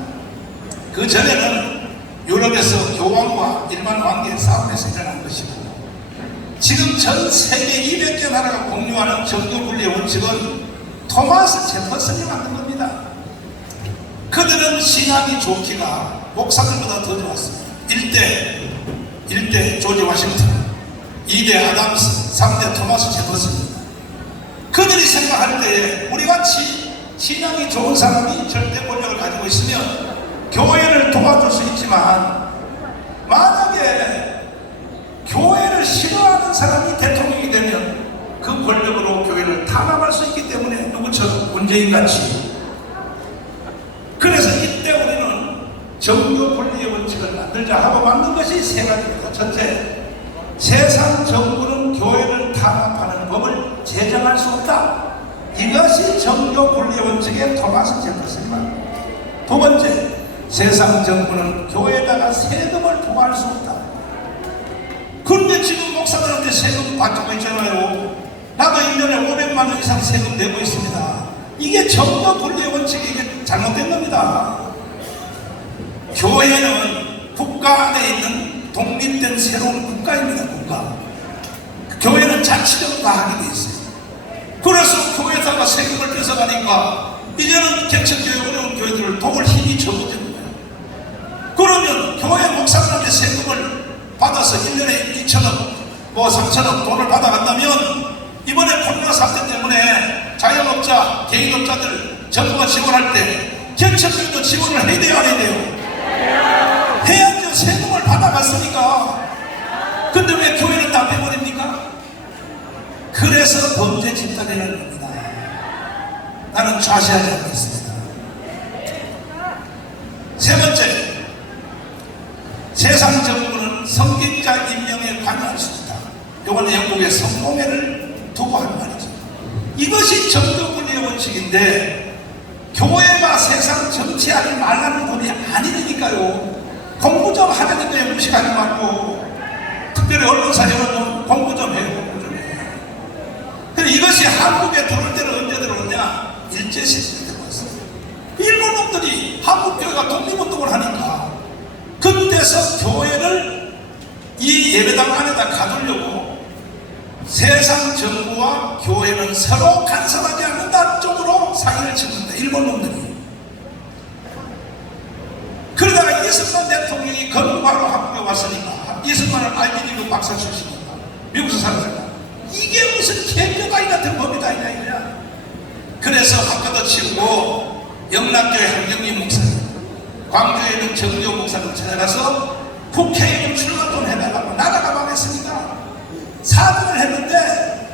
그 전에는 유럽에서 교황과 일반 왕계의 싸움에서 일어난 것이고 지금 전 세계 200개 나라가 공유하는 종교 분리의 원칙은 토마스 제퍼슨이 만든 겁니다. 그들은 신앙이 좋기가 목사들보다 더 좋았습니다. 1대 조지 워싱턴, 2대 아담스, 3대 토마스 제퍼슨입니다. 그들이 생각할 때에 우리같이 신앙이 좋은 사람이 절대 권력을 가지고 있으면 교회를 도와줄 수 있지만 만약에 교회를 싫어하는 사람이 대통령이 되면 그 권력으로 교회를 탄압할 수 있기 때문에 누구처럼 문재인같이. 그래서 이때 우리는 종교 분리의 원칙을 만들자 하고 만든 것이 세 가지입니다. 첫째, 세상 정부는 교회를 탄압하는 법을 제정할 수 없다. 이것이 종교 분리의 원칙의 토마스 제퍼슨이 만든 겁니다. 두 번째, 세상 정부는 교회에다가 세금을 부과할 수 없다. 그런데 지금 목사들한테 세금 받고 있잖아요. 나도 1년에 500만 원 이상 세금 내고 있습니다. 이게 종교 분리의 원칙이 이게 잘못된 겁니다. 교회는 국가 안에 있는 독립된 새로운 국가입니다. 국가. 교회는 자치적으로 다 하게 돼 있어요. 그래서 교회에다가 세금을 뺏어가니까 이제는 개척교회 어려운 교회들을 도울 힘이 적어지는 거예요. 그러면 교회 목사들한테 세금을 받아서 1년에 2천억, 3천억 돈을 받아간다면 이번에 코로나 사태 때문에 자영업자, 개인업자들 정부가 지원할 때 개척교회도 지원을 해야 돼요, 안 해야 돼요? 해야죠. 세금을 받아갔으니까. 근데 왜 교회는 다 빼버립니까? 그래서 범죄 집단이라는 겁니다. 나는 좌시하지 않겠습니다. 세 번째, 세상 정부는 성직자 임명에 관여할 수 있다. 이번에 영국의 성공회를 두고 한 말이죠. 이것이 종교분리의 원칙인데 교회가 세상 정치하지 말라는 법이 아니니까요. 공부 좀 하자는 데 무식하지 말고 특별히 언론사에는 공부 좀 해요. 공부 좀 해요. 그런데 이것이 한국에 들어올 때는 언제 들어오냐? 일제시대에 들어왔어요. 일본 놈들이 한국 교회가 독립운동을 하니까 그때서 교회를 이 예배당 안에다 가두려고 세상 정부와 교회는 서로 간섭하지 않는다 쪽으로 사기를 쳤는데 일본 놈들이. 그러다가 이승만 대통령이 건국하러 한국에 왔으니까 이승만은 아이비리그 박사 출신이니까 미국에서 살았으니까 이게 무슨 개혁아이 같은 법이다 이거야. 그래서 학교도 치우고 영락교회 한경림 목사님, 광주에 있는 정교 목사님 찾아가서 국회의원 출마 좀 해달라고 나라가 말했습니다. 사전을 했는데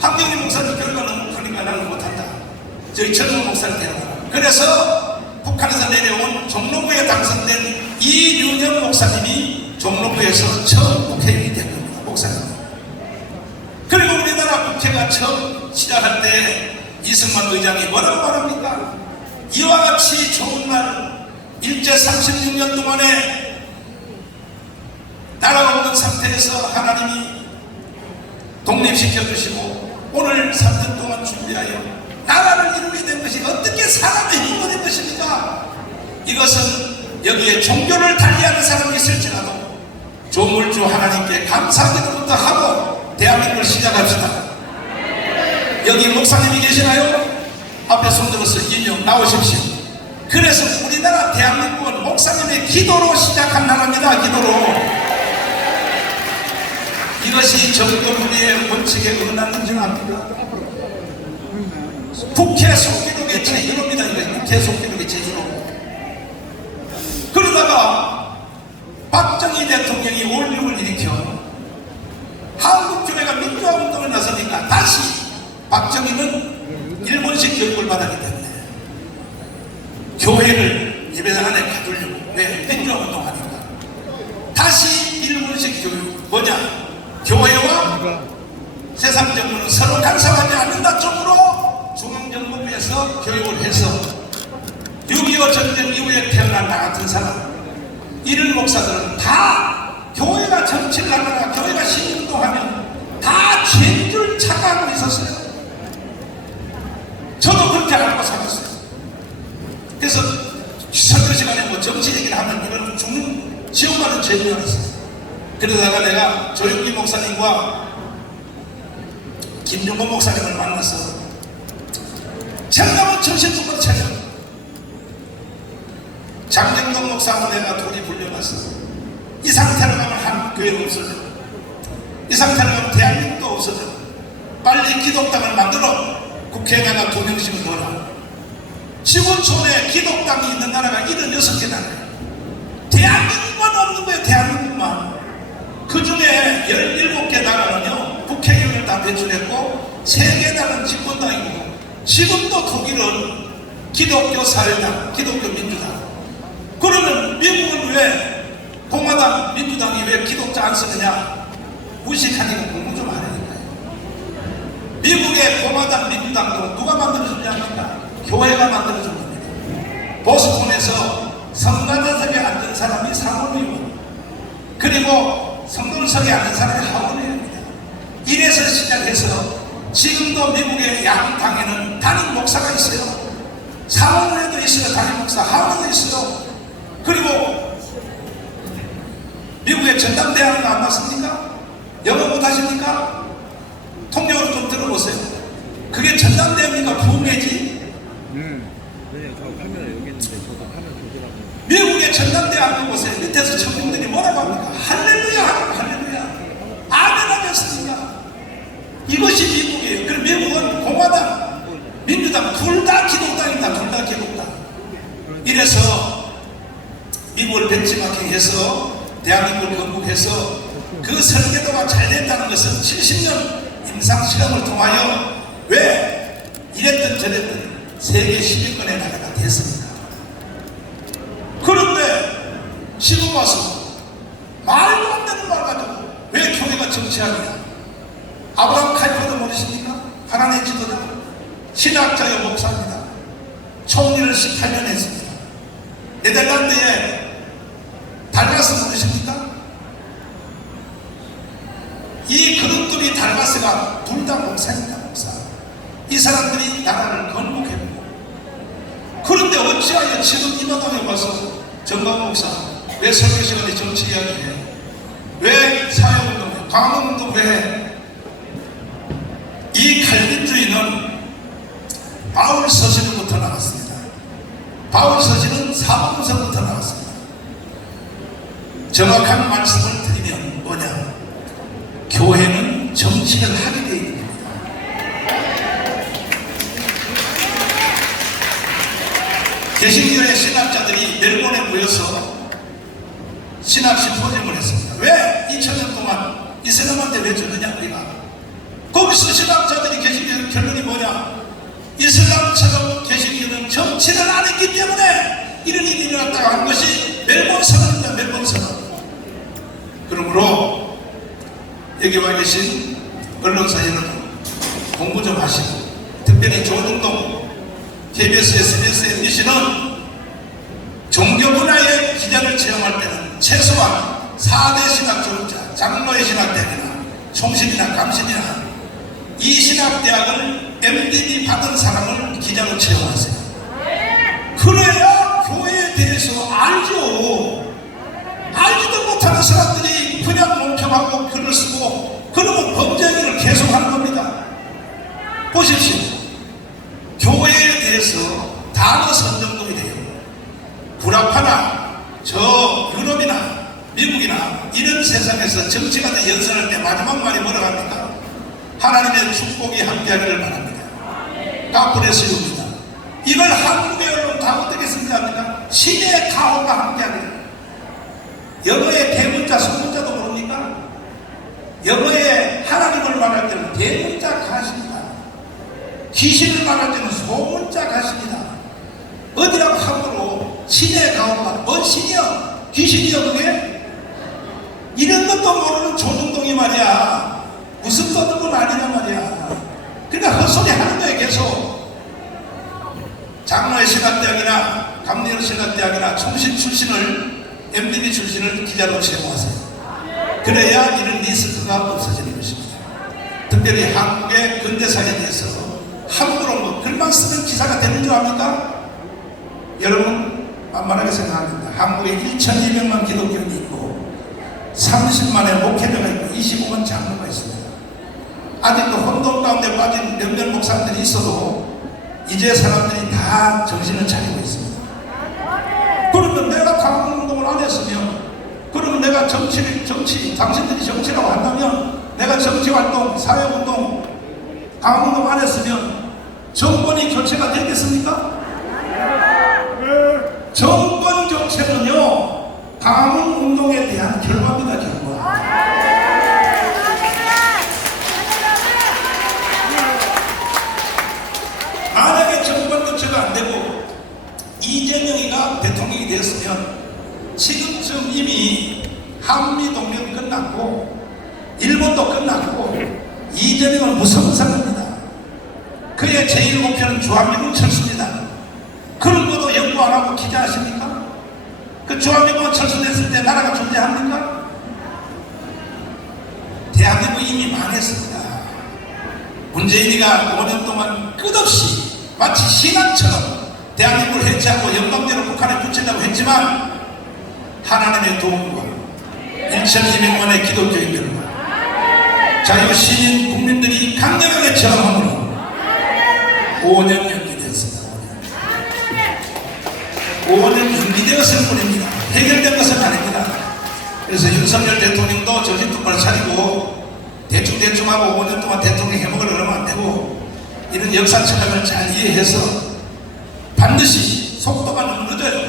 한경림 목사님 결과는 그러니까 나는 못한다. 저희 정교 목사를 데려가라. 그래서 북한에서 내려온 종로구에 당선된 이윤영 목사님이 종로구에서 처음 국회의원이 된 겁니다. 목사님. 그리고 우리나라 국회가 처음 시작할 때 이승만 의장이 뭐라고 말합니까? 이와 같이 좋은 날 일제 36년 동안에 나라가 어려운 상태에서 하나님이 독립시켜 주시고 오늘 3년 동안 준비하여 나라를 이루게 된 것이 어떻게 사람의 힘으로 된 것입니까? 이것은 여기에 종교를 달리하는 사람이 있을지라도 조물주 하나님께 감사기도부터 하고 대한민국을 시작합시다. 여기 목사님이 계시나요? 앞에 손들어서 인용 나오십시오. 그래서 우리나라 대한민국은 목사님의 기도로 시작한 나라입니다. 기도로. 이것이 정교분리의 원칙에 어긋나는지 압니까? 국회 속기록의 제1호입니다. 이거 국회 속기록의 제1호. 그러다가 박정희 대통령이 5.16을 일으켜 한국교회가 민주화운동을 나서니까 다시 박정희는 일본식 교육을 받았기 때문에 교회를 예배당 안에 가두려고 왜 민주화운동하니까 다시 일본식 교육 뭐냐? 교회와 세상 정부는 서로 간섭하지 않는다 쪽으로 중앙정부에서 교육을 해서 6.25 전쟁 이후에 태어난 나 같은 사람 이른 목사들은 다 교회가 정치를 하거나 교회가 시민운동하면 다 죄인 줄 착각하고 있었어요. 저도 그렇게 알고 살았어요. 그래서 설교 시간에 뭐 정치 얘기를 하면 이거는 죽는 지옥 가는 죄인 줄 알았어요. 그러다가 내가 조용기 목사님과 김종건 목사님을 만나서 청남은 정신통을 차려 장정동 목사하고 내가 둘이 불려갔어. 이 상태로 가면 한국 교회가 없어져. 이 상태로 가면 대한민국도 없어져. 빨리 기독당을 만들어 국회에다가 2명씩을 넣어라. 지구촌에 기독당이 있는 나라가 76개 나라예요. 대한민국만 없는 거예요. 대한민국만. 그 중에 17개 나라는요 국회의원을 다 배출했고 3개 나라는 집권당이고 지금도 독일은 기독교 사회당, 기독교 민주당. 그러면 미국은 왜 공화당, 민주당이 왜 기독자 안 쓰느냐? 무식하니까 공부 좀 하라니까요. 미국의 공화당, 민주당도 누가 만들어줬냐니까 교회가 만들어준 겁니다. 보스턴에서 성가대석에 앉은 사람이 상원의원, 그리고 성동석에 앉은 사람이 하원의원입니다. 이래서 시작해서 지금도 미국의 양당에는 담임 목사가 있어요. 상원의원도 있어요. 담임 목사, 하원도 있어요. 그리고 미국의 전담대학은 안 맞습니까? 영어 못하십니까? 통역으로 좀 들어보세요. 그게 전담대입니까? 부흥회지? 저 카메라 여기 있는데 저도 카메라 조절하고. 미국의 전담대학 보세요. 밑에서 청중들이 뭐라고 합니까? 할렐루야, 할렐루야. 아멘 하겠습니까? 이것이 미국이에요. 그럼 미국은 공화당, 민주당 둘 다 기독당입니다. 둘 다 기독당. 이래서 미국을 벤치마킹해서 대한민국을 건국해서 그 설계도가 잘 됐다는 것은 70년 임상실험을 통하여 왜 이랬든 저랬든 세계 10위권에 나라가 됐습니다. 그런데 지금 와서 말도 안 되는 말 가지고 왜 교회가 정치하느냐? 아브라함 칼퍼도 모르십니까? 하나님의 지도자 신학자의 목사입니다. 총리를 18년 했습니다. 네덜란드에 달가스 모르십니까? 이 그룹들이 달가스가 둘 다 목사입니다. 목사. 이 사람들이 나라를 건국했고, 그런데 어찌하여 지금 이 마당에 와서 정강 목사 왜 설교 시간에 정치 이야기해? 왜 사회운동해? 강화문도 왜 해? 이 칼빈주의는 바울 서신부터 나왔습니다. 바울 서신은 사복음서부터 나왔습니다. 정확한 말씀을 드리면 뭐냐? 교회는 정치를 하게 되어 있는 겁니다. 개신교회 신학자들이 멜본에 모여서 신학 심포지엄을 했습니다. 왜 2000년 동안 이슬람한테 왜 줬느냐? 우리가 거기서 신학자들이 개신교회 결론이 뭐냐? 이슬람처럼 개신교는 정치를 안 했기 때문에 이런 일이 일어났다고 한 것이 멜본 선언입니다. 멜본 선언. 그러므로 여기 와 계신 언론사 여러분 공부 좀 하시고, 특별히 조중동 KBS, SBS, MBC는 종교 분야의 기자를 채용할 때는 최소한 4대 신학 졸업자, 장로의 신학대학이나 총신이나 감신이나 이 신학대학을 MDB 받은 사람을 기자로 채용하세요. 그래야 교회에 대해서 알죠. 알지도 못하는 사람들이 그냥 논평하고 글을 쓰고 그러면 범죄 행위를 계속하는 겁니다. 보십시오. 교회에 대해서 단어 선정들이 돼요. 구라파나 저 유럽이나 미국이나 이런 세상에서 정치가 돼 연설할 때 마지막 말이 뭐라고 합니까? 하나님의 축복이 함께하기를 바랍니다. 가불의 수요입니다. 이걸 한국의 언론 다 어떻게 쓴답니까? 신의 가호가 함께하기를. 영어의 대문자 소문자도 모릅니까? 영어의 하나님을 말할 때는 대문자 가십니다. 귀신을 말할 때는 소문자 가십니다. 어디라고 함부로 신의 가호가 뭔 신이여? 귀신이여 그게? 이런 것도 모르는 조중동이 말이야. 무슨 떠들고 난리란 말이야. 그러니까 헛소리 하는 거야 계속. 장로의 신학대학이나 감리의 신학대학이나 총신 출신을 MDB 출신을 기자로 채용하세요. 그래야 이런 리스크가 없어지는 것입니다. 특별히 한국의 근대사에 대해서 함부로 뭐 글만 쓰는 기사가 되는 줄 압니까? 여러분 만만하게 생각합니다. 한국에 1,200만 기독교인이 있고 30만의 목회자가 있고 25만 장로가 있습니다. 아직도 혼돈 가운데 빠진 몇몇 목사들이 있어도 이제 사람들이 다 정신을 차리고 있습니다. 그러면 내가 강원운동을 안 했으면, 그러면 내가 정치, 당신들이 정치라고 한다면 내가 정치활동, 사회운동, 강원운동 안 했으면 정권이 교체가 되겠습니까? 정권 교체는요 강원운동에 대한 결과입니다. 결과. 만약에 정권 교체가 안 되고 이재명이가 대통령이 되었으면 지금쯤 이미 한미 동맹이 끝났고 일본도 끝났고 이재명은 무성상입니다. 그의 제1 목표는 주한미군 철수입니다. 그런 것도 연구 안 하고 기자하십니까? 그 주한미군 철수됐을 때 나라가 존재합니까? 대한민국 이미 망했습니다. 문재인이가 5년 동안 끝없이 마치 신앙처럼 대한민국을 해체하고 영광대로 북한에 붙이려고 했지만 하나님의 도움과 1,200만의 기독교인들과 자유시민 국민들이 강력하게 저항함으로 5년 연기되었습니다. 5년 연기되었을 뿐입니다. 해결된 것은 아닙니다. 그래서 윤석열 대통령도 정신 똑바로 차리고 대충 하고 5년 동안 대통령 해먹으려고 그러면 안 되고 이런 역사 철학을 잘 이해해서 반드시 속도가 너무 늦어요.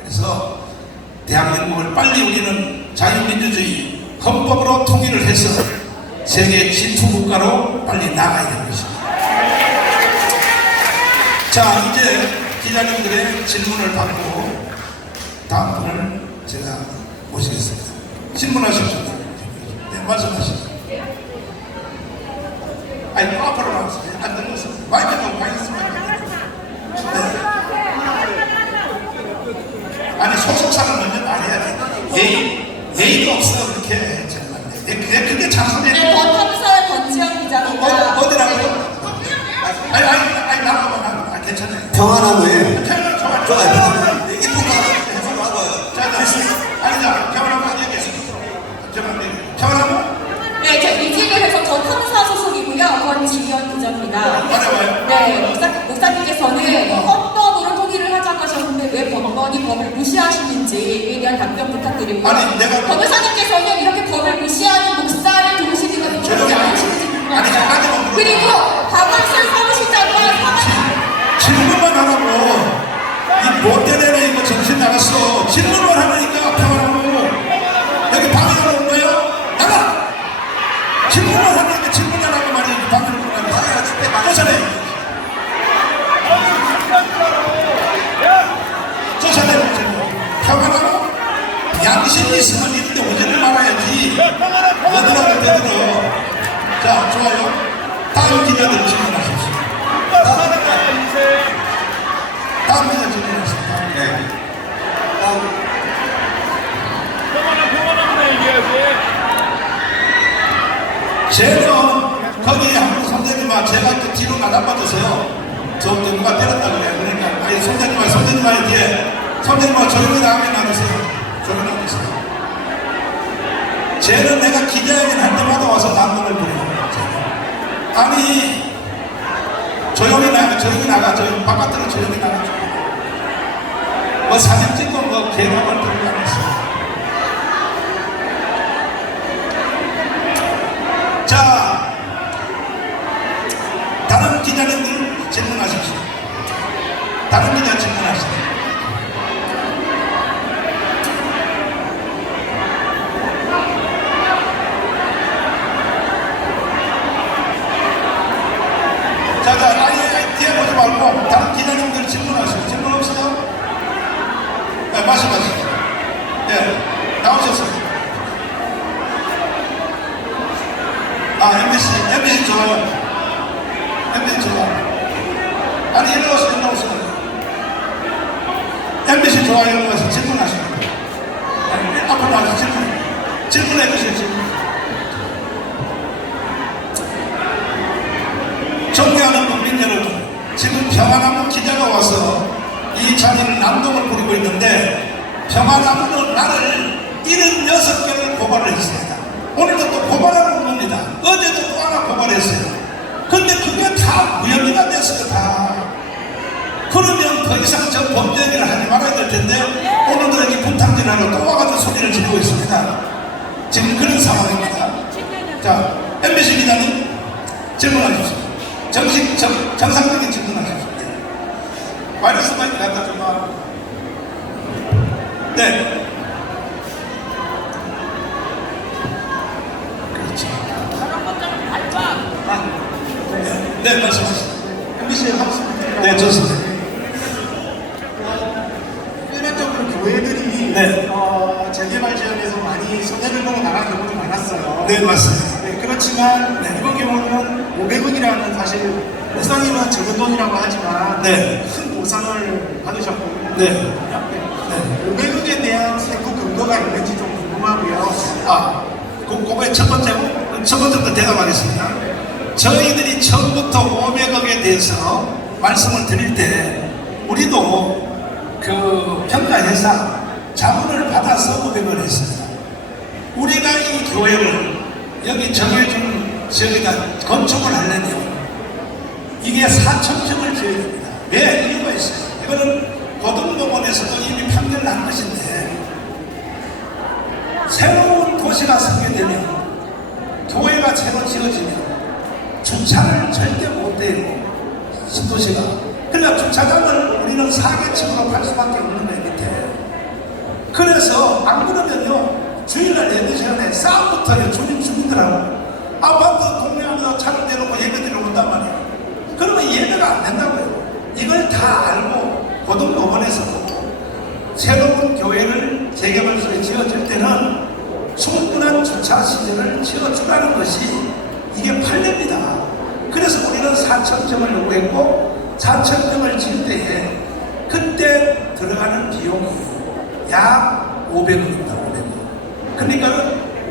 그래서 대한민국을 빨리 우리는 자유민주주의 헌법으로 통일을 해서 세계 진투국가로 빨리 나가야 되는 것입니다. 자, 이제 기자님들의 질문을 받고 다음 분을 제가 모시겠습니다. 질문하십시오. 네, 말씀하십시오. 아니, 앞으로 나와서 안 들렸어. 마이크 좀 가겠습니다. 네. 아니, 소속사는 먼저 말해야지. 예의도 없어, 그렇게. 그게 장소에. 네, 버텀사의 권지영 기자입니다. 어디라고요? 아니, 나가봐. 괜찮아요. 평안하고요. 좋아요. 얘기 통과하고요. 자, 평안하고 얘기해. 평안하고? 네, 저 이직을해서 버텀사 소속이고요. 권지영 기자입니다. 어려워요? 네, 목사님께서는 헌법으로 통일을 하자고 하셨는데 왜 법원이 법을 무시하시는지에 대한 답변 부탁드리고요. 아니, 내가. 변호사님께서는 이렇게 법을 무시하는 목사를 도우시는 것은 조용히 안 안 하시는지 아니, 궁금합니다. 그리고 박원순 서울시장과 질문만 하라고. 이 못된 애는 이거 정신 나갔어. 질문만 하니까 평안하고. 여기 방해가 오는 거예요? 나가! 질문만 하니까 질문만 하고 말이야. 방해가 오는 거야. 쫓아내. 평안하고. 양심이 있으면 이런데 오지를 말아야지. 어디라고 되들어. 자, 좋아요. 다음 기자들 질문하십시오. 다음 기자 질문하십시오. 네. 평안하면 얘기해야지. 쟤는 거기 한국 선생님아 제가 또 뒤로 나가봐주세요. 저 누가 때렸다 그래. 그러니까 아니 선생님아 뒤에 선생님아 조용히 나가게 놔주세요. 조용히 놔주세요. 쟤는 내가 기자회견 할 때마다 와서 남동을 부려요. 아니 조용히 나가 저 바깥으로 조용히 나가. 뭐 사진 찍고 뭐 개념을 들고 가면서. 자, 다른 기자님들 질문하십시오. 다른 기자 질문하십시오. 아니, 뒤에 보지 말고 다른 기자님들 질문하세요. 질문 없어요? 네, 마시고. 네, 나오셨어요. MBC 좋아요. MBC 좋아. 아니, 일어나서. MBC 좋아요. 일어나서 질문하시고. 앞으로 나와서 질문해주세요. 존경하는 국민 여러분, 지금 평안나무 기자가 와서 이 자리를 난동을 부리고 있는데 평안나무는 나를 76개를 고발을 했습니다. 오늘도 또 고발하는 겁니다. 어제도 또 하나 고발했어요. 근데 그게 다 무혐의가 됐어요. 다. 그러면 더 이상 저 범죄 얘기를 하지 말아야 될 텐데 오늘도 여기 분탕질하러 또 와가지고 소리를 지르고 있습니다. 지금 그런 상황입니다. 자, MBC 기자님 질문하십시오. 정상적인 질문하십시오. 바이러스 마이크 갖다 줘봐. 네. 그렇지. 네, 말씀하세요. MBC에 하겠습니다. 네, 좋습니다. 일반적으로 교회들이 네. 재개발 지역에서 많이 손해를 보고 나간 경우도 많았어요. 네, 맞습니다. 네, 그렇지만 네. 이번 경우는 500원이라는 사실 보상이면 적은 돈이라고 하지만 네. 큰 보상을 받으셨거든요. 네. 500원에 대한 세부 근거가 있는지 좀 궁금하고요. 그거의 첫 번째부터 대답하겠습니다. 저희들이 처음부터 500억에 대해서 말씀을 드릴 때 우리도 그 평가회사 자문을 받아서 500을 했습니다. 우리가 이 교회를 여기 정해준 저희가 건축을 하려면 이게 4,000평을 지어야 됩니다. 왜? 이유가 있어요. 이거는 고등법원에서도 이미 판결을 한 것인데 새로운 도시가 설계되면 교회가 새로 지어지면 주차를 절대 못해요. 신도시가. 그러니까 주차장을 우리는 4계층으로 갈 수밖에 없는 거예요. 밑에. 그래서 안 그러면요 주일날 8시간에 싸움부터요. 주민들하고 아파트 동네하면서 차를 내놓고 예배드리러 온단 말이에요. 그러면 예배가 안 된다고요. 이걸 다 알고 고등법원에서도 새로운 교회를 재개발소에 지어질 때는 충분한 주차 시설을 지어주라는 것이 이게 판례입니다. 그래서 우리는 4,000점을 요구했고 4,000점을 지을 때에 그때 들어가는 비용이 약 500원입니다. 500원. 그러니까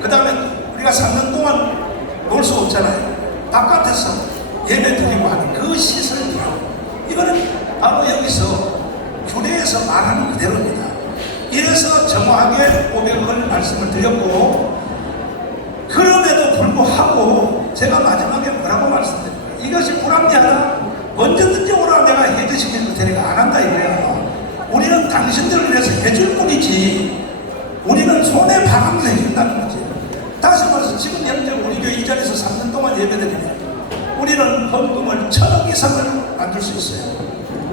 그 다음에 우리가 3년 동안 놀 수 없잖아요. 바깥에서 예배 드리고 하는 그 시설 비용. 이거는 바로 여기서 규례에서 말하는 그대로입니다. 이래서 정확하게 500원을 말씀을 드렸고 그럼에도 불구하고 제가 마지막에 뭐라고 말씀드립니다. 이것이 불합리하다. 언제든지 오라 내가 해주시면 되니까 안 한다 이거야. 우리는 당신들을 위해서 해줄 뿐이지 우리는 손해방항도 해준다는 거지. 다시 말해서 지금 현재 우리 교회 이 자리에서 3년 동안 예배드리면 우리는 헌금을 1,000억 이상을 만들 수 있어요.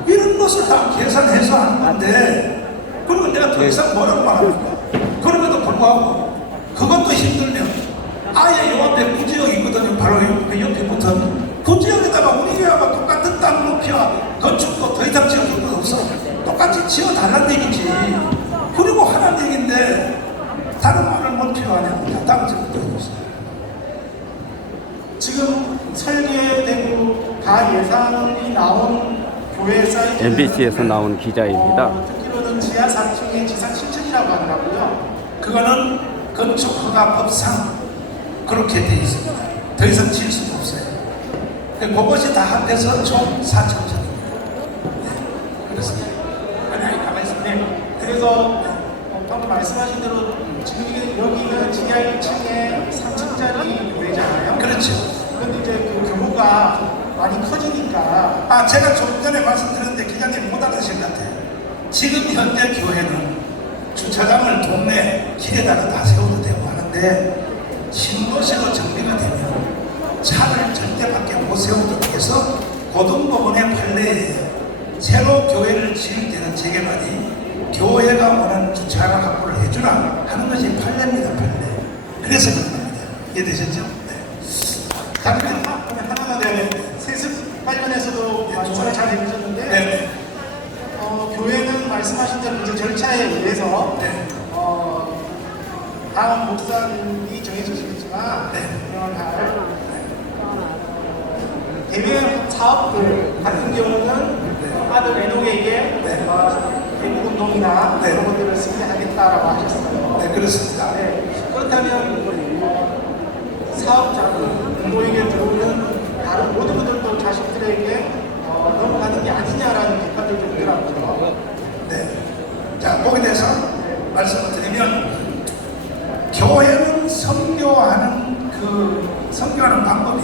이런 것을 다 계산해서 하는 건데 그리고 내가 더 이상 뭐라고 말합니까? 그럼에도 불구하고 그것도 힘들면 아예 요 앞에 구지역이 있거든요. 바로 그 옆에부터 구지역에다가 우리 교회와 똑같은 땅 높이와 건축도 더 이상 지어줄 것 없어. 똑같이 지어달라는 얘기지. 그리고 하는 얘기인데 다른 말을 못 필요하냐고. 다음 질문도 해보세요. 지금 설계되고 다 예산이 나온 교회 사이트 MBC에서 나온 기자입니다. 듣기로는 지하 4층에 지상 7층이라고 하더라고요. 그거는 건축허가법상 그렇게 되어 있습니다. 더 이상 지을 수가 없어요. 그것이 다 합해서 총 4,000점입니다. 그렇습니다. 아니, 가만히 있었네. 그래서 방금 말씀하신 대로 지금 여기는 지하 1층에 3층짜리 교회잖아요. 그렇죠. 그런데 이제 그 규모가 많이 커지니까 제가 좀 전에 말씀드렸는데 기자님 못 알아주신 것 같아요. 지금 현재 교회는 주차장을 동네 길에다가 다 세워도 되고 하는데 신도시로 정비가 되면 차를 절대 밖에 못 세우도록 해서 고등법원의 판례에 새로 교회를 지을 때는 재개발이 교회가 원하는 주차장 확보를 해주라 하는 것이 판례입니다. 판례. 그래서 그런 겁니다. 이해되셨죠? 네. 다른 하나가 되면 세습 관련해서도 말씀을 잘 해주셨는데 네. 교회는 말씀하신 대로 이제 절차에 의해서 네. 다음 목사님이 정해주시겠지만 네. 할 대외 사업들 같은 경우는 아들 애동에게 대국운동이나 네. 그런 것들을 쓰게 하겠다라고 하셨어요. 네, 그렇습니다. 네. 그렇다면 사업자들, 운동에게 들어오는 다른 모든 분들도 자식들에게 넘어가는 게 아니냐라는 비판들도 있더라고요. 네. 자, 거기에 대해서 말씀을 드리면, 교회는 선교하는 방법이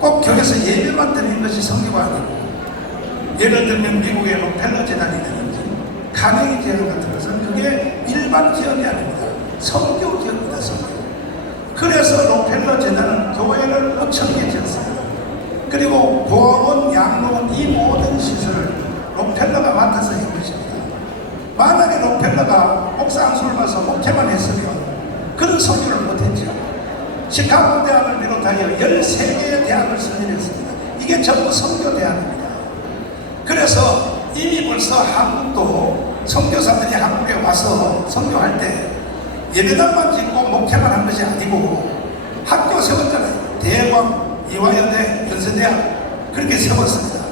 꼭 교회에서 예배만 드리는 것이 선교가 아니고, 예를 들면 미국의 록펠러 재단이라든지, 가네기 재단 같은 것은 그게 일반 기업이 아닙니다. 선교 기업입니다, 선교. 그래서 록펠러 재단은 교회를 5,000개 지었습니다. 그리고 보험원, 양로원 이 모든 시설을 록펠러가 맡아서 한 것입니다. 만약에 록펠러가 목사 안수를 봐서 목회만 했으면 그런 선교를 못했죠. 시카고 대학을 비롯하여 13개의 대학을 설립했습니다. 이게 전부 선교 대학입니다. 그래서 이미 벌써 한국도 선교사들이 한국에 와서 선교할 때 예배당만 짓고 목회만 한 것이 아니고 학교 세웠잖아요. 대광, 이화여대, 연세대학 그렇게 세웠습니다.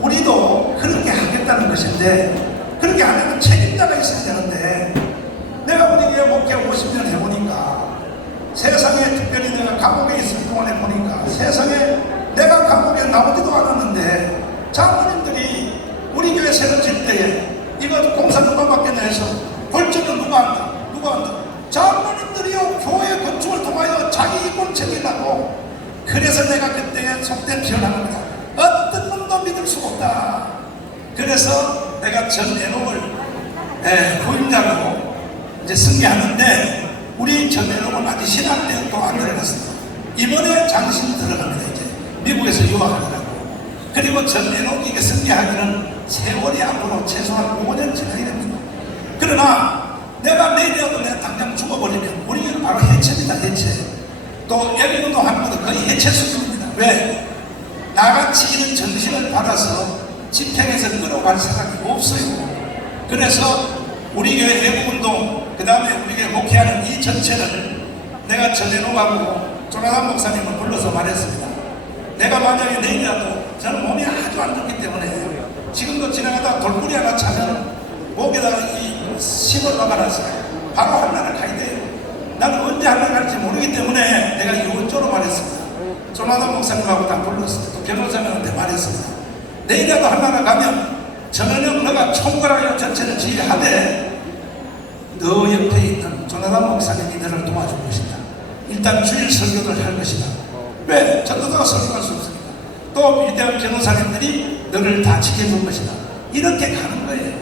우리도 그렇게 하겠다는 것인데 그렇게 하려면 책임자가 있어야 되는데 내가 우리 교회 목회 50년 해보니까 세상에 특별히 내가 감옥에 있을 동안에 보니까 세상에 내가 감옥에 나오지도 않았는데 장로님들이 우리 교회 새로 질 때에 이거 공사 누가 받겠냐 해서 벌점은 누가 한다? 누가 한다? 장로님들이요 교회 건축을 통하여 자기 이권 챙기려고. 그래서 내가 그때 속된 표현합니다. 어떤 놈도 믿을 수가 없다. 그래서 내가 전 애놈을 부임자로 이제 승계하는데 우리 전 애놈은 아직 신학대학도 안 들어갔습니다. 이번에 장신 들어갑니다. 이제 미국에서 유학하더라고. 그리고 전 애놈에게 승계하기는 세월이 앞으로 최소한 5년 지나야 됩니다. 그러나 내가 내일이라도 내가 당장 죽어버리면 우리는 바로 해체입니다. 해체. 또 애국운동 하는 것도 거의 해체 수준입니다. 왜? 나같이 이런 정신을 받아서 집행해서 끌어갈 사람이 없어요. 그래서 우리 교회 애국운동 그 다음에 우리 교회 목회하는 이 전체를 내가 전해놓고 조나단 목사님을 불러서 말했습니다. 내가 만약에 내일이라도 저는 몸이 아주 안 좋기 때문에 지금도 지나가다 돌부리 하나 차면 목에다가 이 심을 박아놨어요. 바로 한나라를 가야 돼요. 나는 언제 한나라 갈지 모르기 때문에 내가 이쪽으로 말했습니다. 조나단 목사님하고 다 불렀습니다. 또 변호사님한테 말했습니다. 내일이라도 한나라 가면 저는 너가 총괄하여 전체를 지휘하되 너 옆에 있는 조나단 목사님이 너를 도와줄 것이다. 일단 주일 설교를 할 것이다. 왜? 전도사가 설교할 수 없으니까. 또 위대한 변호사님들이 너를 다 지켜줄 것이다. 이렇게 가는 거예요.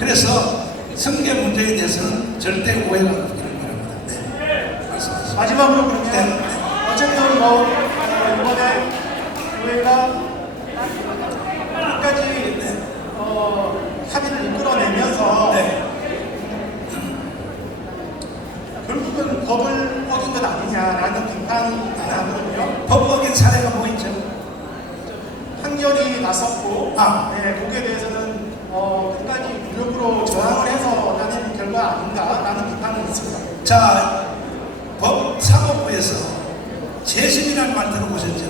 그래서 성교 문제에 대해서는 절대 오해가 없기를 바랍니다. 네. 말씀하시죠. 마지막으로 그러면 네. 어쨌든 이번에 교회가 끝까지 합의를 이끌어내면서 네. 결국은 법을 어긴 것 아니냐라는 비판이 나거든요. 법 어긴 사례가 뭐 있죠? 판결이 났었고 거기에 대해서는 끝까지 무력으로 저항을 해서 나는 결과 아닌가라는 비판은 있습니다. 자, 사법부에서 재심이라는 말 들어보셨죠?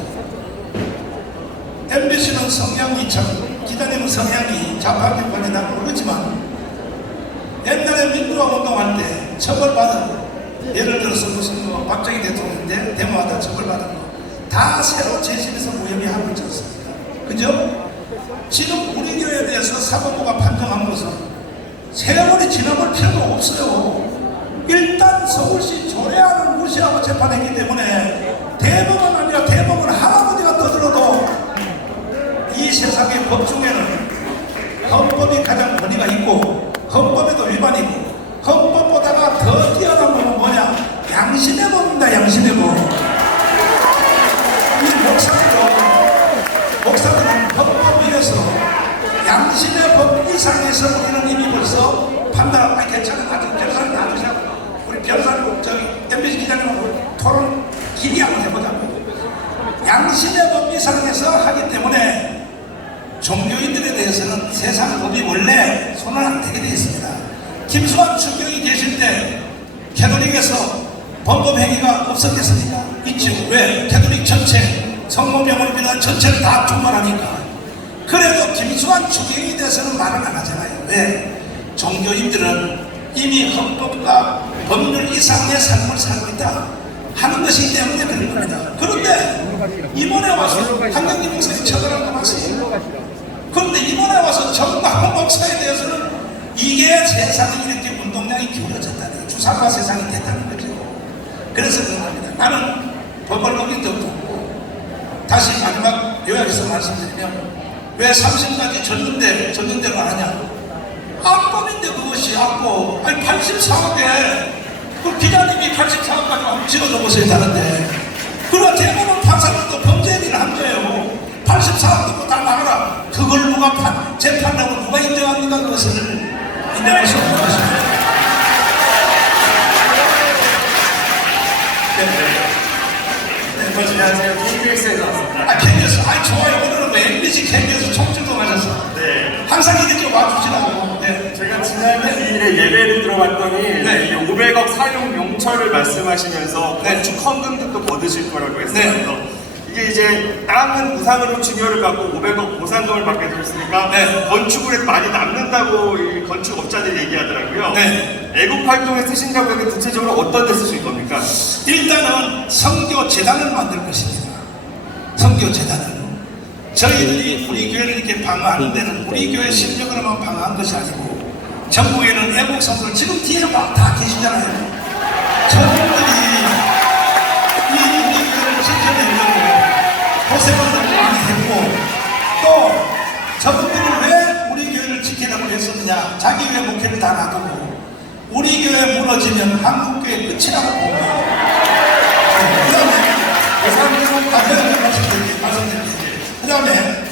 MBC는 성향이처럼 기자님은 성향이 좌파기관에 난 모르지만 옛날에 민주화 운동할 때 처벌받은 예를 들어서 무슨 뭐 박정희 대통령인데 데모하다 처벌받은 거 다 새로 재심해서 무혐의 하고 있지 않습니까? 그죠? 지금 우리 교회에 대해서 사법부가 판정한 것은 세월이 지나볼 필요도 없어요. 일단 서울시 조례안을 무시하고 재판했기 때문에 대법원 아니라 대법원 할아버지가 떠들어도 이 세상의 법 중에는 헌법이 가장 권위가 있고 헌법에도 위반이고 헌법보다가 더 뛰어난 법은 뭐냐? 양심의 법입니다. 양심의 법. 이 목사들은 헌법 위에서 양심의 법 이상에서 우리는 이미 벌써 판단하고 괜찮아. 아주 변호사님 놔두세요. 우리 변호사님 저기 MBC 기자님하고 토론 길이 한번 해보자고. 양심의 법 이상에서 하기 때문에 종교인들에 대해서는 세상 법이 원래 손을 안 대게 되어 있습니다. 김수환 추경이 계실 때 캐톨릭에서 범법 행위가 없었겠습니까? 있죠. 왜? 캐톨릭 전체 성모병을 비롯한 전체를 다 총괄하니까. 그래도 김수환 추경에 대해서는 말을 안 하잖아요. 왜? 종교인들은 이미 헌법과 법률 이상의 삶을 살고 있다 하는 것이기 때문에 그런 겁니다. 그런데 이번에 와서 한경림 목사님 처벌한 거 맞습니다. 그런데 이번에 와서 정광훈 목사에 대해서는 이게 세상에 이렇게 운동량이 기울어졌다는 거예요. 주사파 세상이 됐다는 거죠. 그래서 그런 겁니다. 나는 법을 어긴 적도 없고 다시 마지막 요약해서 말씀드리면 왜 30까지 졌는데로 안 하냐? 악법인데 그것이 악법. 아니 84억에 그 기자님이 84억까지 한번 찍어줘 보세요. 다른데 그러나 대부분 판사들도 범죄 행위를 한 거예요. 84억도 다 나가라. 그걸 누가 재판하고 누가 인정합니까? 그것을 인정할 수 없는 것입니다. 안녕하세요. KBS에서 왔습니다. KBS. 좋아요. 오늘은 왜 MBC KBS 총출동하셨어? 네. 항상 이렇게 와주시라고. 네. 제가 지난 2일에 예배를 들어봤더니 네. 이 500억 사용 용처를 말씀하시면서 네. 건축 헌금도 받으실 거라고 했어요. 네. 이게 이제 땅은 우상으로 증여를 받고 500억 보상금을 받게 됐으니까 네. 건축을 해도 많이 남는다고 이 건축업자들이 얘기하더라고요. 네. 애국 활동에 쓰신다고 하면 구체적으로 어떤 데 쓰실 겁니까? 일단은 선교재단을 만들 것입니다. 선교재단을. 저희들이 우리 교회를 이렇게 방어하는 데는 우리 교회 실력으로만 방어한 것이 아니고 전국에는 애국 선수들 지금 뒤에 막 다 계시잖아요. 저분들이 이 우리 교회를 지켜내려고 고생을 너무 많이 했고 또 저분들이 왜 우리 교회를 지키려고 했었느냐? 자기 교회 목회를 다 놔두고 우리 교회 무너지면 한국 교회 끝이라고 봅니다. 그 다음에 그 다음에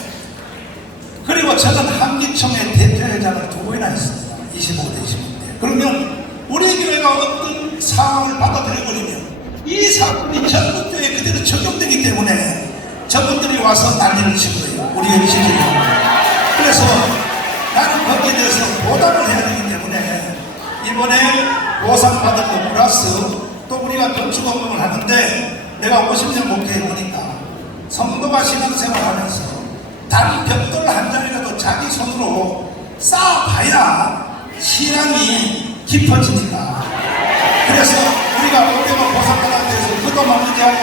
그리고 저는 한기총의 대표회장을 2번이나 했습니다. 25대 25대. 그러면 우리 교회가 어떤 상황을 받아들여버리면 이 사건이 전국 교회에 그대로 적용되기 때문에 저분들이 와서 난리를 친 거예요. 우리 교회 지키려고. 그래서 나는 거기에 대해서 보답을 해야 되기 때문에 이번에 보상받은 거 플러스 또 우리가 건축업무를 하는데 내가 50년 목회해보니까 성도가 신앙생활하면서 단 벽돌 한 장이라도 자기 손으로 쌓아봐야 신앙이 깊어지니까. 그래서 우리가 오래가 보상받아야 돼서 그거 마무리하고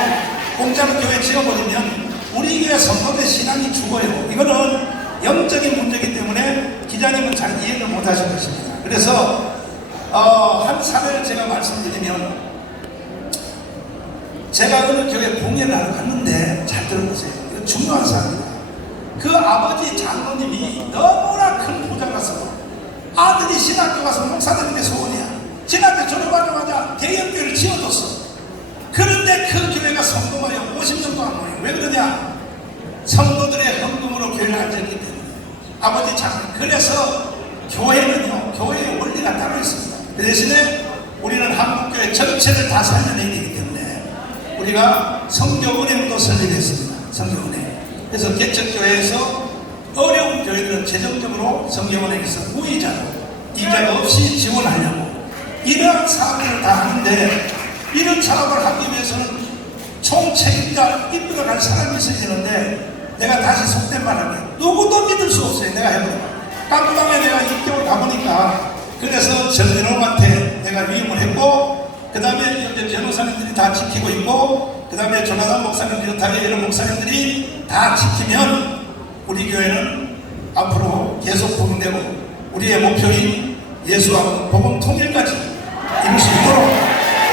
공짜로 교회 지어버리면 우리 교회 성도의 신앙이 죽어요. 이거는 영적인 문제이기 때문에 기자님은 잘 이해를 못하실 것입니다. 그래서 한 사례를 제가 말씀드리면 제가 어느 교회 공예를 하러 갔는데 잘 들어보세요. 이거 중요한 사람입니다. 그 아버지 장로님이 너무나 큰 부자라서 아들이 신학교 가서 목사되는 게 소원이야. 신학교 졸업하자마자 대형교회를 지어줬어. 그런데 그 교회가 성도가요 50년 동안 모여요. 왜 그러냐? 성도들의 헌금으로 교회를 앉았기 때문에. 아버지 장로님. 그래서 교회는요, 교회의 원리가 따로 있습니다. 그 대신에 우리는 한국교회 전체를 다 살려내야 되기 때문에 우리가 성교은행도 설립했습니다. 성교은행. 그래서 개척교회에서 어려운 교회들은 재정적으로 성교은행에서 무이자로 이자 없이 지원하려고 이러한 사업을 다 하는데 이런 사업을 하기 위해서는 총책임자 이끌어갈 사람이 있어야 되는데 내가 다시 속된 말하게 누구도 믿을 수 없어요. 내가 해보니까 깜방에 내가 6개월 가보니까 그래서 전민호한테 내가 위임을 했고 그 다음에 이제 변호사님들이 다 지키고 있고, 그 다음에 조나단 목사님 비롯하게 여러 목사님들이 다 지키면 우리 교회는 앞으로 계속 복음되고 우리의 목표인 예수와 복음 통일까지 이룰 수 있도록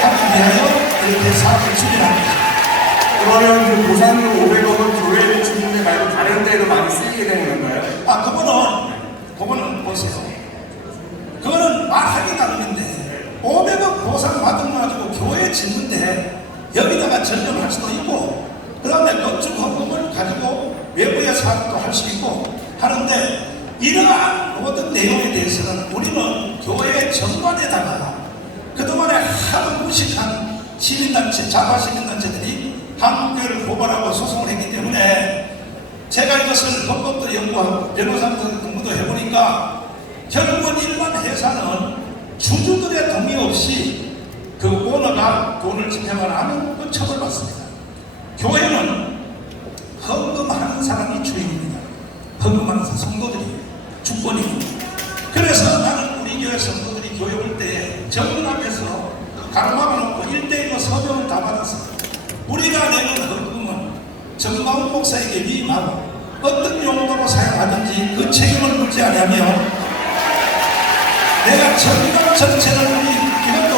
하기 위하여 이렇게 사업을 추진합니다. 그러면 그 보상금 500억은 교회 주민들 말고 다른 데로 많이 쓰이게 되는 건가요? 그거는 보세요. 그거는 말하기 나름인데 500억 보상 받아가지고 교회에 짓는데 여기다가 전념할 수도 있고, 그 다음에 건축 헌금을 가지고 외부의 사업도 할 수 있고 하는데, 이러한 모든 내용에 대해서는 우리는 교회 정관에다가 그동안에 하도 무식한 시민단체, 자파 시민단체들이 한국교회를 고발하고 소송을 했기 때문에 제가 이것을 헌법도 연구하고 변호사도 공부도 해보니까 결국은 일반 회사는 주주들의 동의 없이 그 오너가 돈을 집행을 하면 그 처벌받습니다. 교회는 헌금하는 사람이 주인입니다. 헌금하는 사람, 성도들이 주권이고. 그래서 나는 우리 교회 성도들이 교회 올 때 정문 앞에서 강막을 놓고 1대1로 서명을 다 받았습니다. 우리가 내는 헌금은 정마훈 목사에게 위임하고 어떤 용도로 사용하든지 그 책임을 물지 않으면 내가 전당 전체를 이것도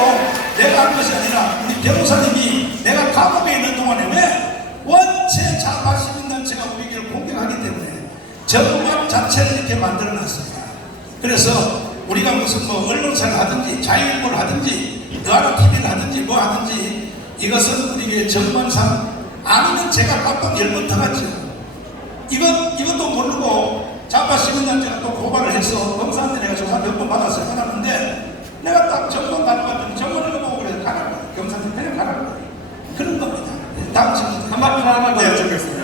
내가 한 것이 아니라 우리 변호사님이 내가 감옥에 있는 동안에 왜 원체 자파 시민단체가 우리 교회를 공격하기 때문에 정말 자체를 이렇게 만들어놨습니다. 그래서 우리가 무슨 뭐 언론사를 하든지 자유일보를 하든지 너하나 TV를 하든지 뭐 하든지 이것은 우리 교회 정관상 아니면 제가 깜빡 열번 터갔죠. 이것도 모르고 자파 시민단체가 또 고발을 해서 검사한테 내가 조사 몇 번 받아서 해놨는데 내가 딱 정권 가는 것 같더니 정권을 보고 그래서 가라고 검사한테 그냥 가라고 그런 겁니다. 다음 질문 하나만 더 여쭤보겠습니다.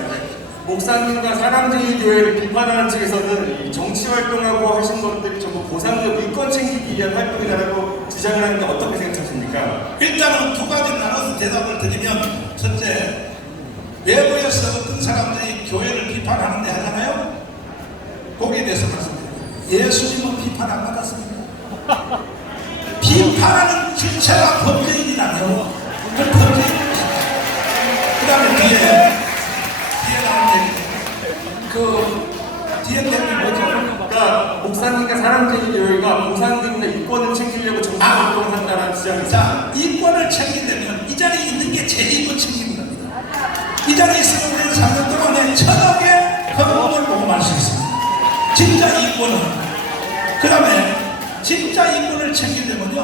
목사님과 사랑제일 교회를 비판하는 측에서는 이 정치 활동하고 하신 것들이 전부 보상금 이권 챙기기 위한 활동이라고 주장을 하는데 어떻게 생각하십니까? 일단은 두 가지 나눠서 대답을 드리면, 첫째, 외부에서 어떤 사람들이 교회를 비판하는데 하잖아요. 거기에 대해서 말씀드립니다. 예수님은 비판 안 받았습니다. 비판하는 주체가 법조인이라면 그 법조인입니다. 그 다음에 뒤에 나온 얘기, 뒤에 내용이 뭐죠? 그러니까 목사님과 사랑제일 교회가 보상금이나 이권을 챙기려고 정치 활동을 한다는 주장이 자, 이권을 챙기려면 이 자리에 있는 게 제 이권 챙기는 겁니다. 이 자리에 있으면 우리는 3년 동안에 1000억의 헌금을 모금할 수 있습니다. 진짜 이권은, 그 다음에 진짜 이권을 챙기려면요,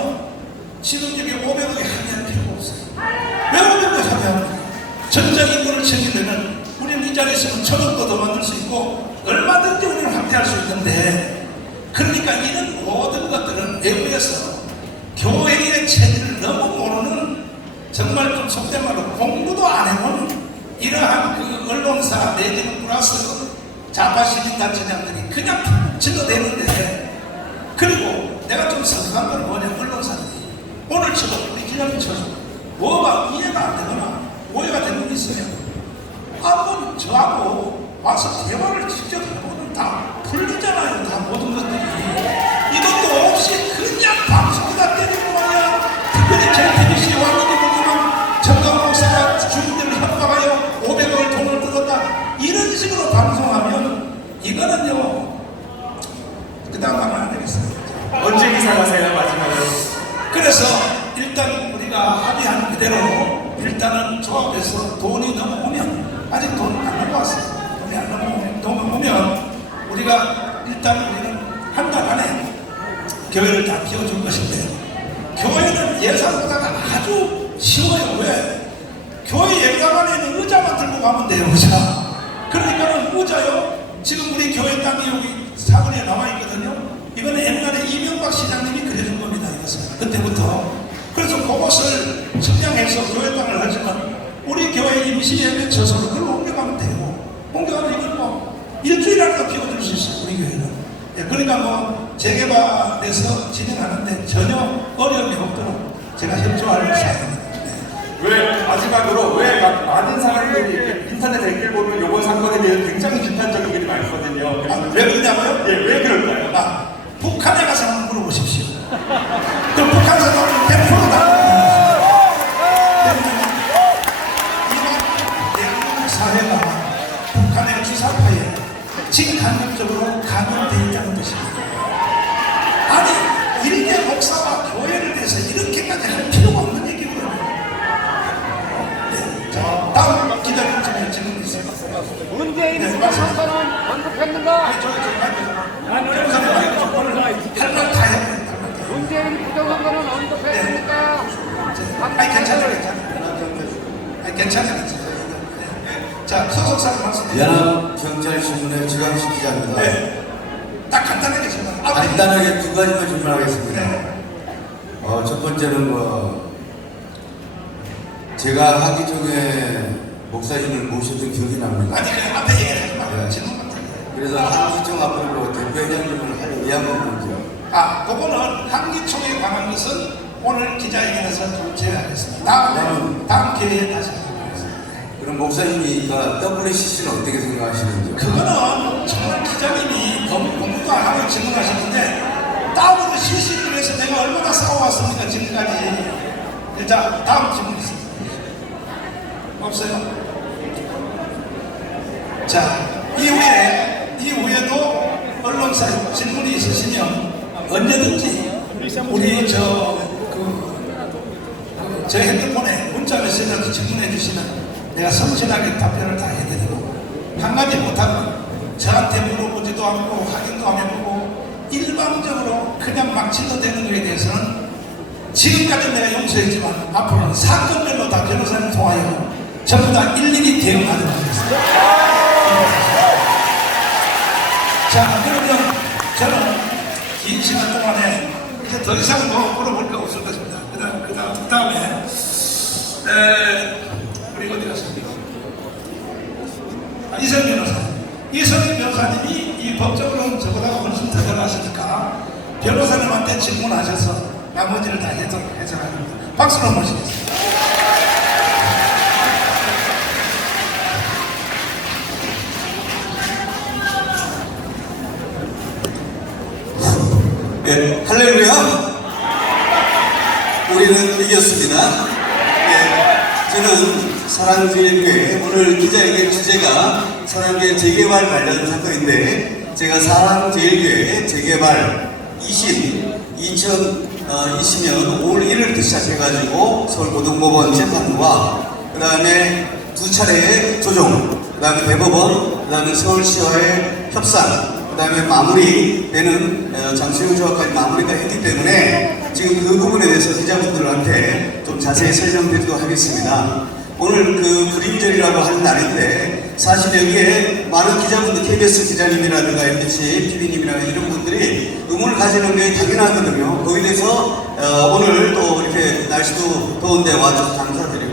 지금 여기 500억에 합의할 필요가 없어요. 왜 500억에 합의합니까? 전자 이권을 챙기려면 우리는 이 자리에 있으면 1000억도 더 만들 수 있고 얼마든지 우리는 확대할 수 있는데, 그러니까 이런 모든 것들은 외부에서 교회의 체질을 너무 모르는, 정말 좀 속된 말로 공부도 안 해본 이러한 그 언론사 내지는 플러스 자파 시민단체장들이 그냥 질러대는데, 그리고 내가 좀 생각한 건 뭐냐, 언론사들이 오늘처럼 우리 기자님처럼 뭐가 이해가 안 되거나 오해가 되는 게 있어요. 한번 저하고 와서 대화를 직접 해보면 다 풀리잖아요. 다 모든 것들이. 이것도 없이 그냥 방송에다 때리는 거야. 특별히 JTBC에 왔는데 보면 정강 목사가 주민들을 협박하여 500억을 돈을 뜯었다, 이런 식으로 방송하면 이거는요, 그 다음 가면 안 되겠어요. 언제 기사하세요 마지막으로? 그래서 일단 우리가 합의한 그대로 일단은 조합해서 돈이 넘어오면, 아직 돈 안 넘어왔어요. 돈이 안 넘어오면 우리가 일단 우리는 한 달 안에 교회를 다 키워줄 것인데, 교회는 예산보다가 아주 쉬워요. 왜? 교회 예배당안에 있는 의자만 들고 가면 돼요. 의자. 그러니까는 의자요, 지금 우리 교회 땅이 여기 사거리에 나와 있거든요. 이거는 옛날에 이명박 시장님이 그려준 겁니다. 이것은 그때부터. 그래서 그것을 측량해서 교회 땅을 하지만 우리 교회 임시예배 처소로 그걸 옮겨가면 돼요. 옮겨가면 이걸 뭐 일주일 안에 피워줄 수 있어요. 우리 교회는. 예, 그러니까 뭐 재개발돼서 진행하는데 전혀 어려움이 없도록 제가 협조할 사항입니다. 왜 마지막으로 왜 많은 사람들이 인터넷 댓글 보면 이번 사건에 대해 굉장히 비판적인 글이 많거든요. 왜 그러냐고요? 예, 왜 그럴까요? 북한에 가서 한번 물어보십시오. 그럼 북한 사람은 100%다. 아니, 할말다 해. 문재인 부정한 거는 언급했습니까? 아니, 괜찮아요. 아니, 괜찮아요. 자, 소속사를 말씀드립니다. 연합경찰신문의 지광식 기자입니다. 네. 딱 간단하게 질문. 간단하게 두 가지만 질문하겠습니다. 네. 첫 번째는 제가 하기정에 목사님을 모셨던 기억이 납니다. 아니, 그 앞에 얘기하지 마. 네. 질문만 해. 그래서 하기정 앞으로 대표회장님을 할 의향이 있는지요? 그거는 한기총에 관한 것은 오늘 기자회견에서 좀 제외하겠습니다. 다음 기회에 다시 하겠습니다. 그럼 목사님이니까 WCC는 어떻게 생각하시는지요? 그거는 정말 기자님이 너무 공부도 안 하고 질문하셨는데 WCC를 위해서 내가 얼마나 싸워왔습니까 지금까지. 자, 다음 질문 있습니다. 없어요? 자, 이후에도 언론사 질문이 있으시면 언제든지 우리 저 핸드폰에 문자 메시지로 질문해 주시면 내가 성실하게 답변을 다 해드리고, 한 가지 못하면 저한테 물어보지도 않고 확인도 안 해보고 일방적으로 그냥 막 질러대는 것에 대해서는 지금까지 내가 용서했지만 앞으로는 사건별로 다 변호사를 통하여 전부 다 일일이 대응하도록 하겠습니다. 자, 그러면 저는 긴 시간 동안에 이제 더 이상 물어볼 게 없을 것입니다. 그 다음에 우리 어디 갔습니까? 이성희 변호사님. 이성희 변호사님이 이 법적으로는 저보다 훨씬 더 잘하시니까 변호사님한테 질문하셔서 나머지를 다 해석합니다. 박수로 모시겠습니다. 네, 할렐루야! 우리는 이겼습니다. 네, 저는 사랑제일교회, 오늘 기자회견 주제가 사랑교회 재개발 관련 사건인데, 제가 사랑제일교회 재개발 2020년 5월 1일부터 시작해가지고 서울고등법원 재판부와 그 다음에 두 차례의 조정, 그 다음에 대법원, 그 다음에 서울시와의 협상, 그 다음에 마무리되는 장수영 조합까지 마무리가 했기 때문에 지금 그 부분에 대해서 기자분들한테 좀 자세히 설명드리도록 하겠습니다. 오늘 그 불임절이라고 하는 날인데 사실 여기에 많은 기자분들, KBS 기자님이라든가 MBC PD님이라든가 이런 분들이 의문을 가지는 게 당연하거든요. 거기에 대해서 오늘 또 이렇게 날씨도 더운데 와주셔서 감사드립니다.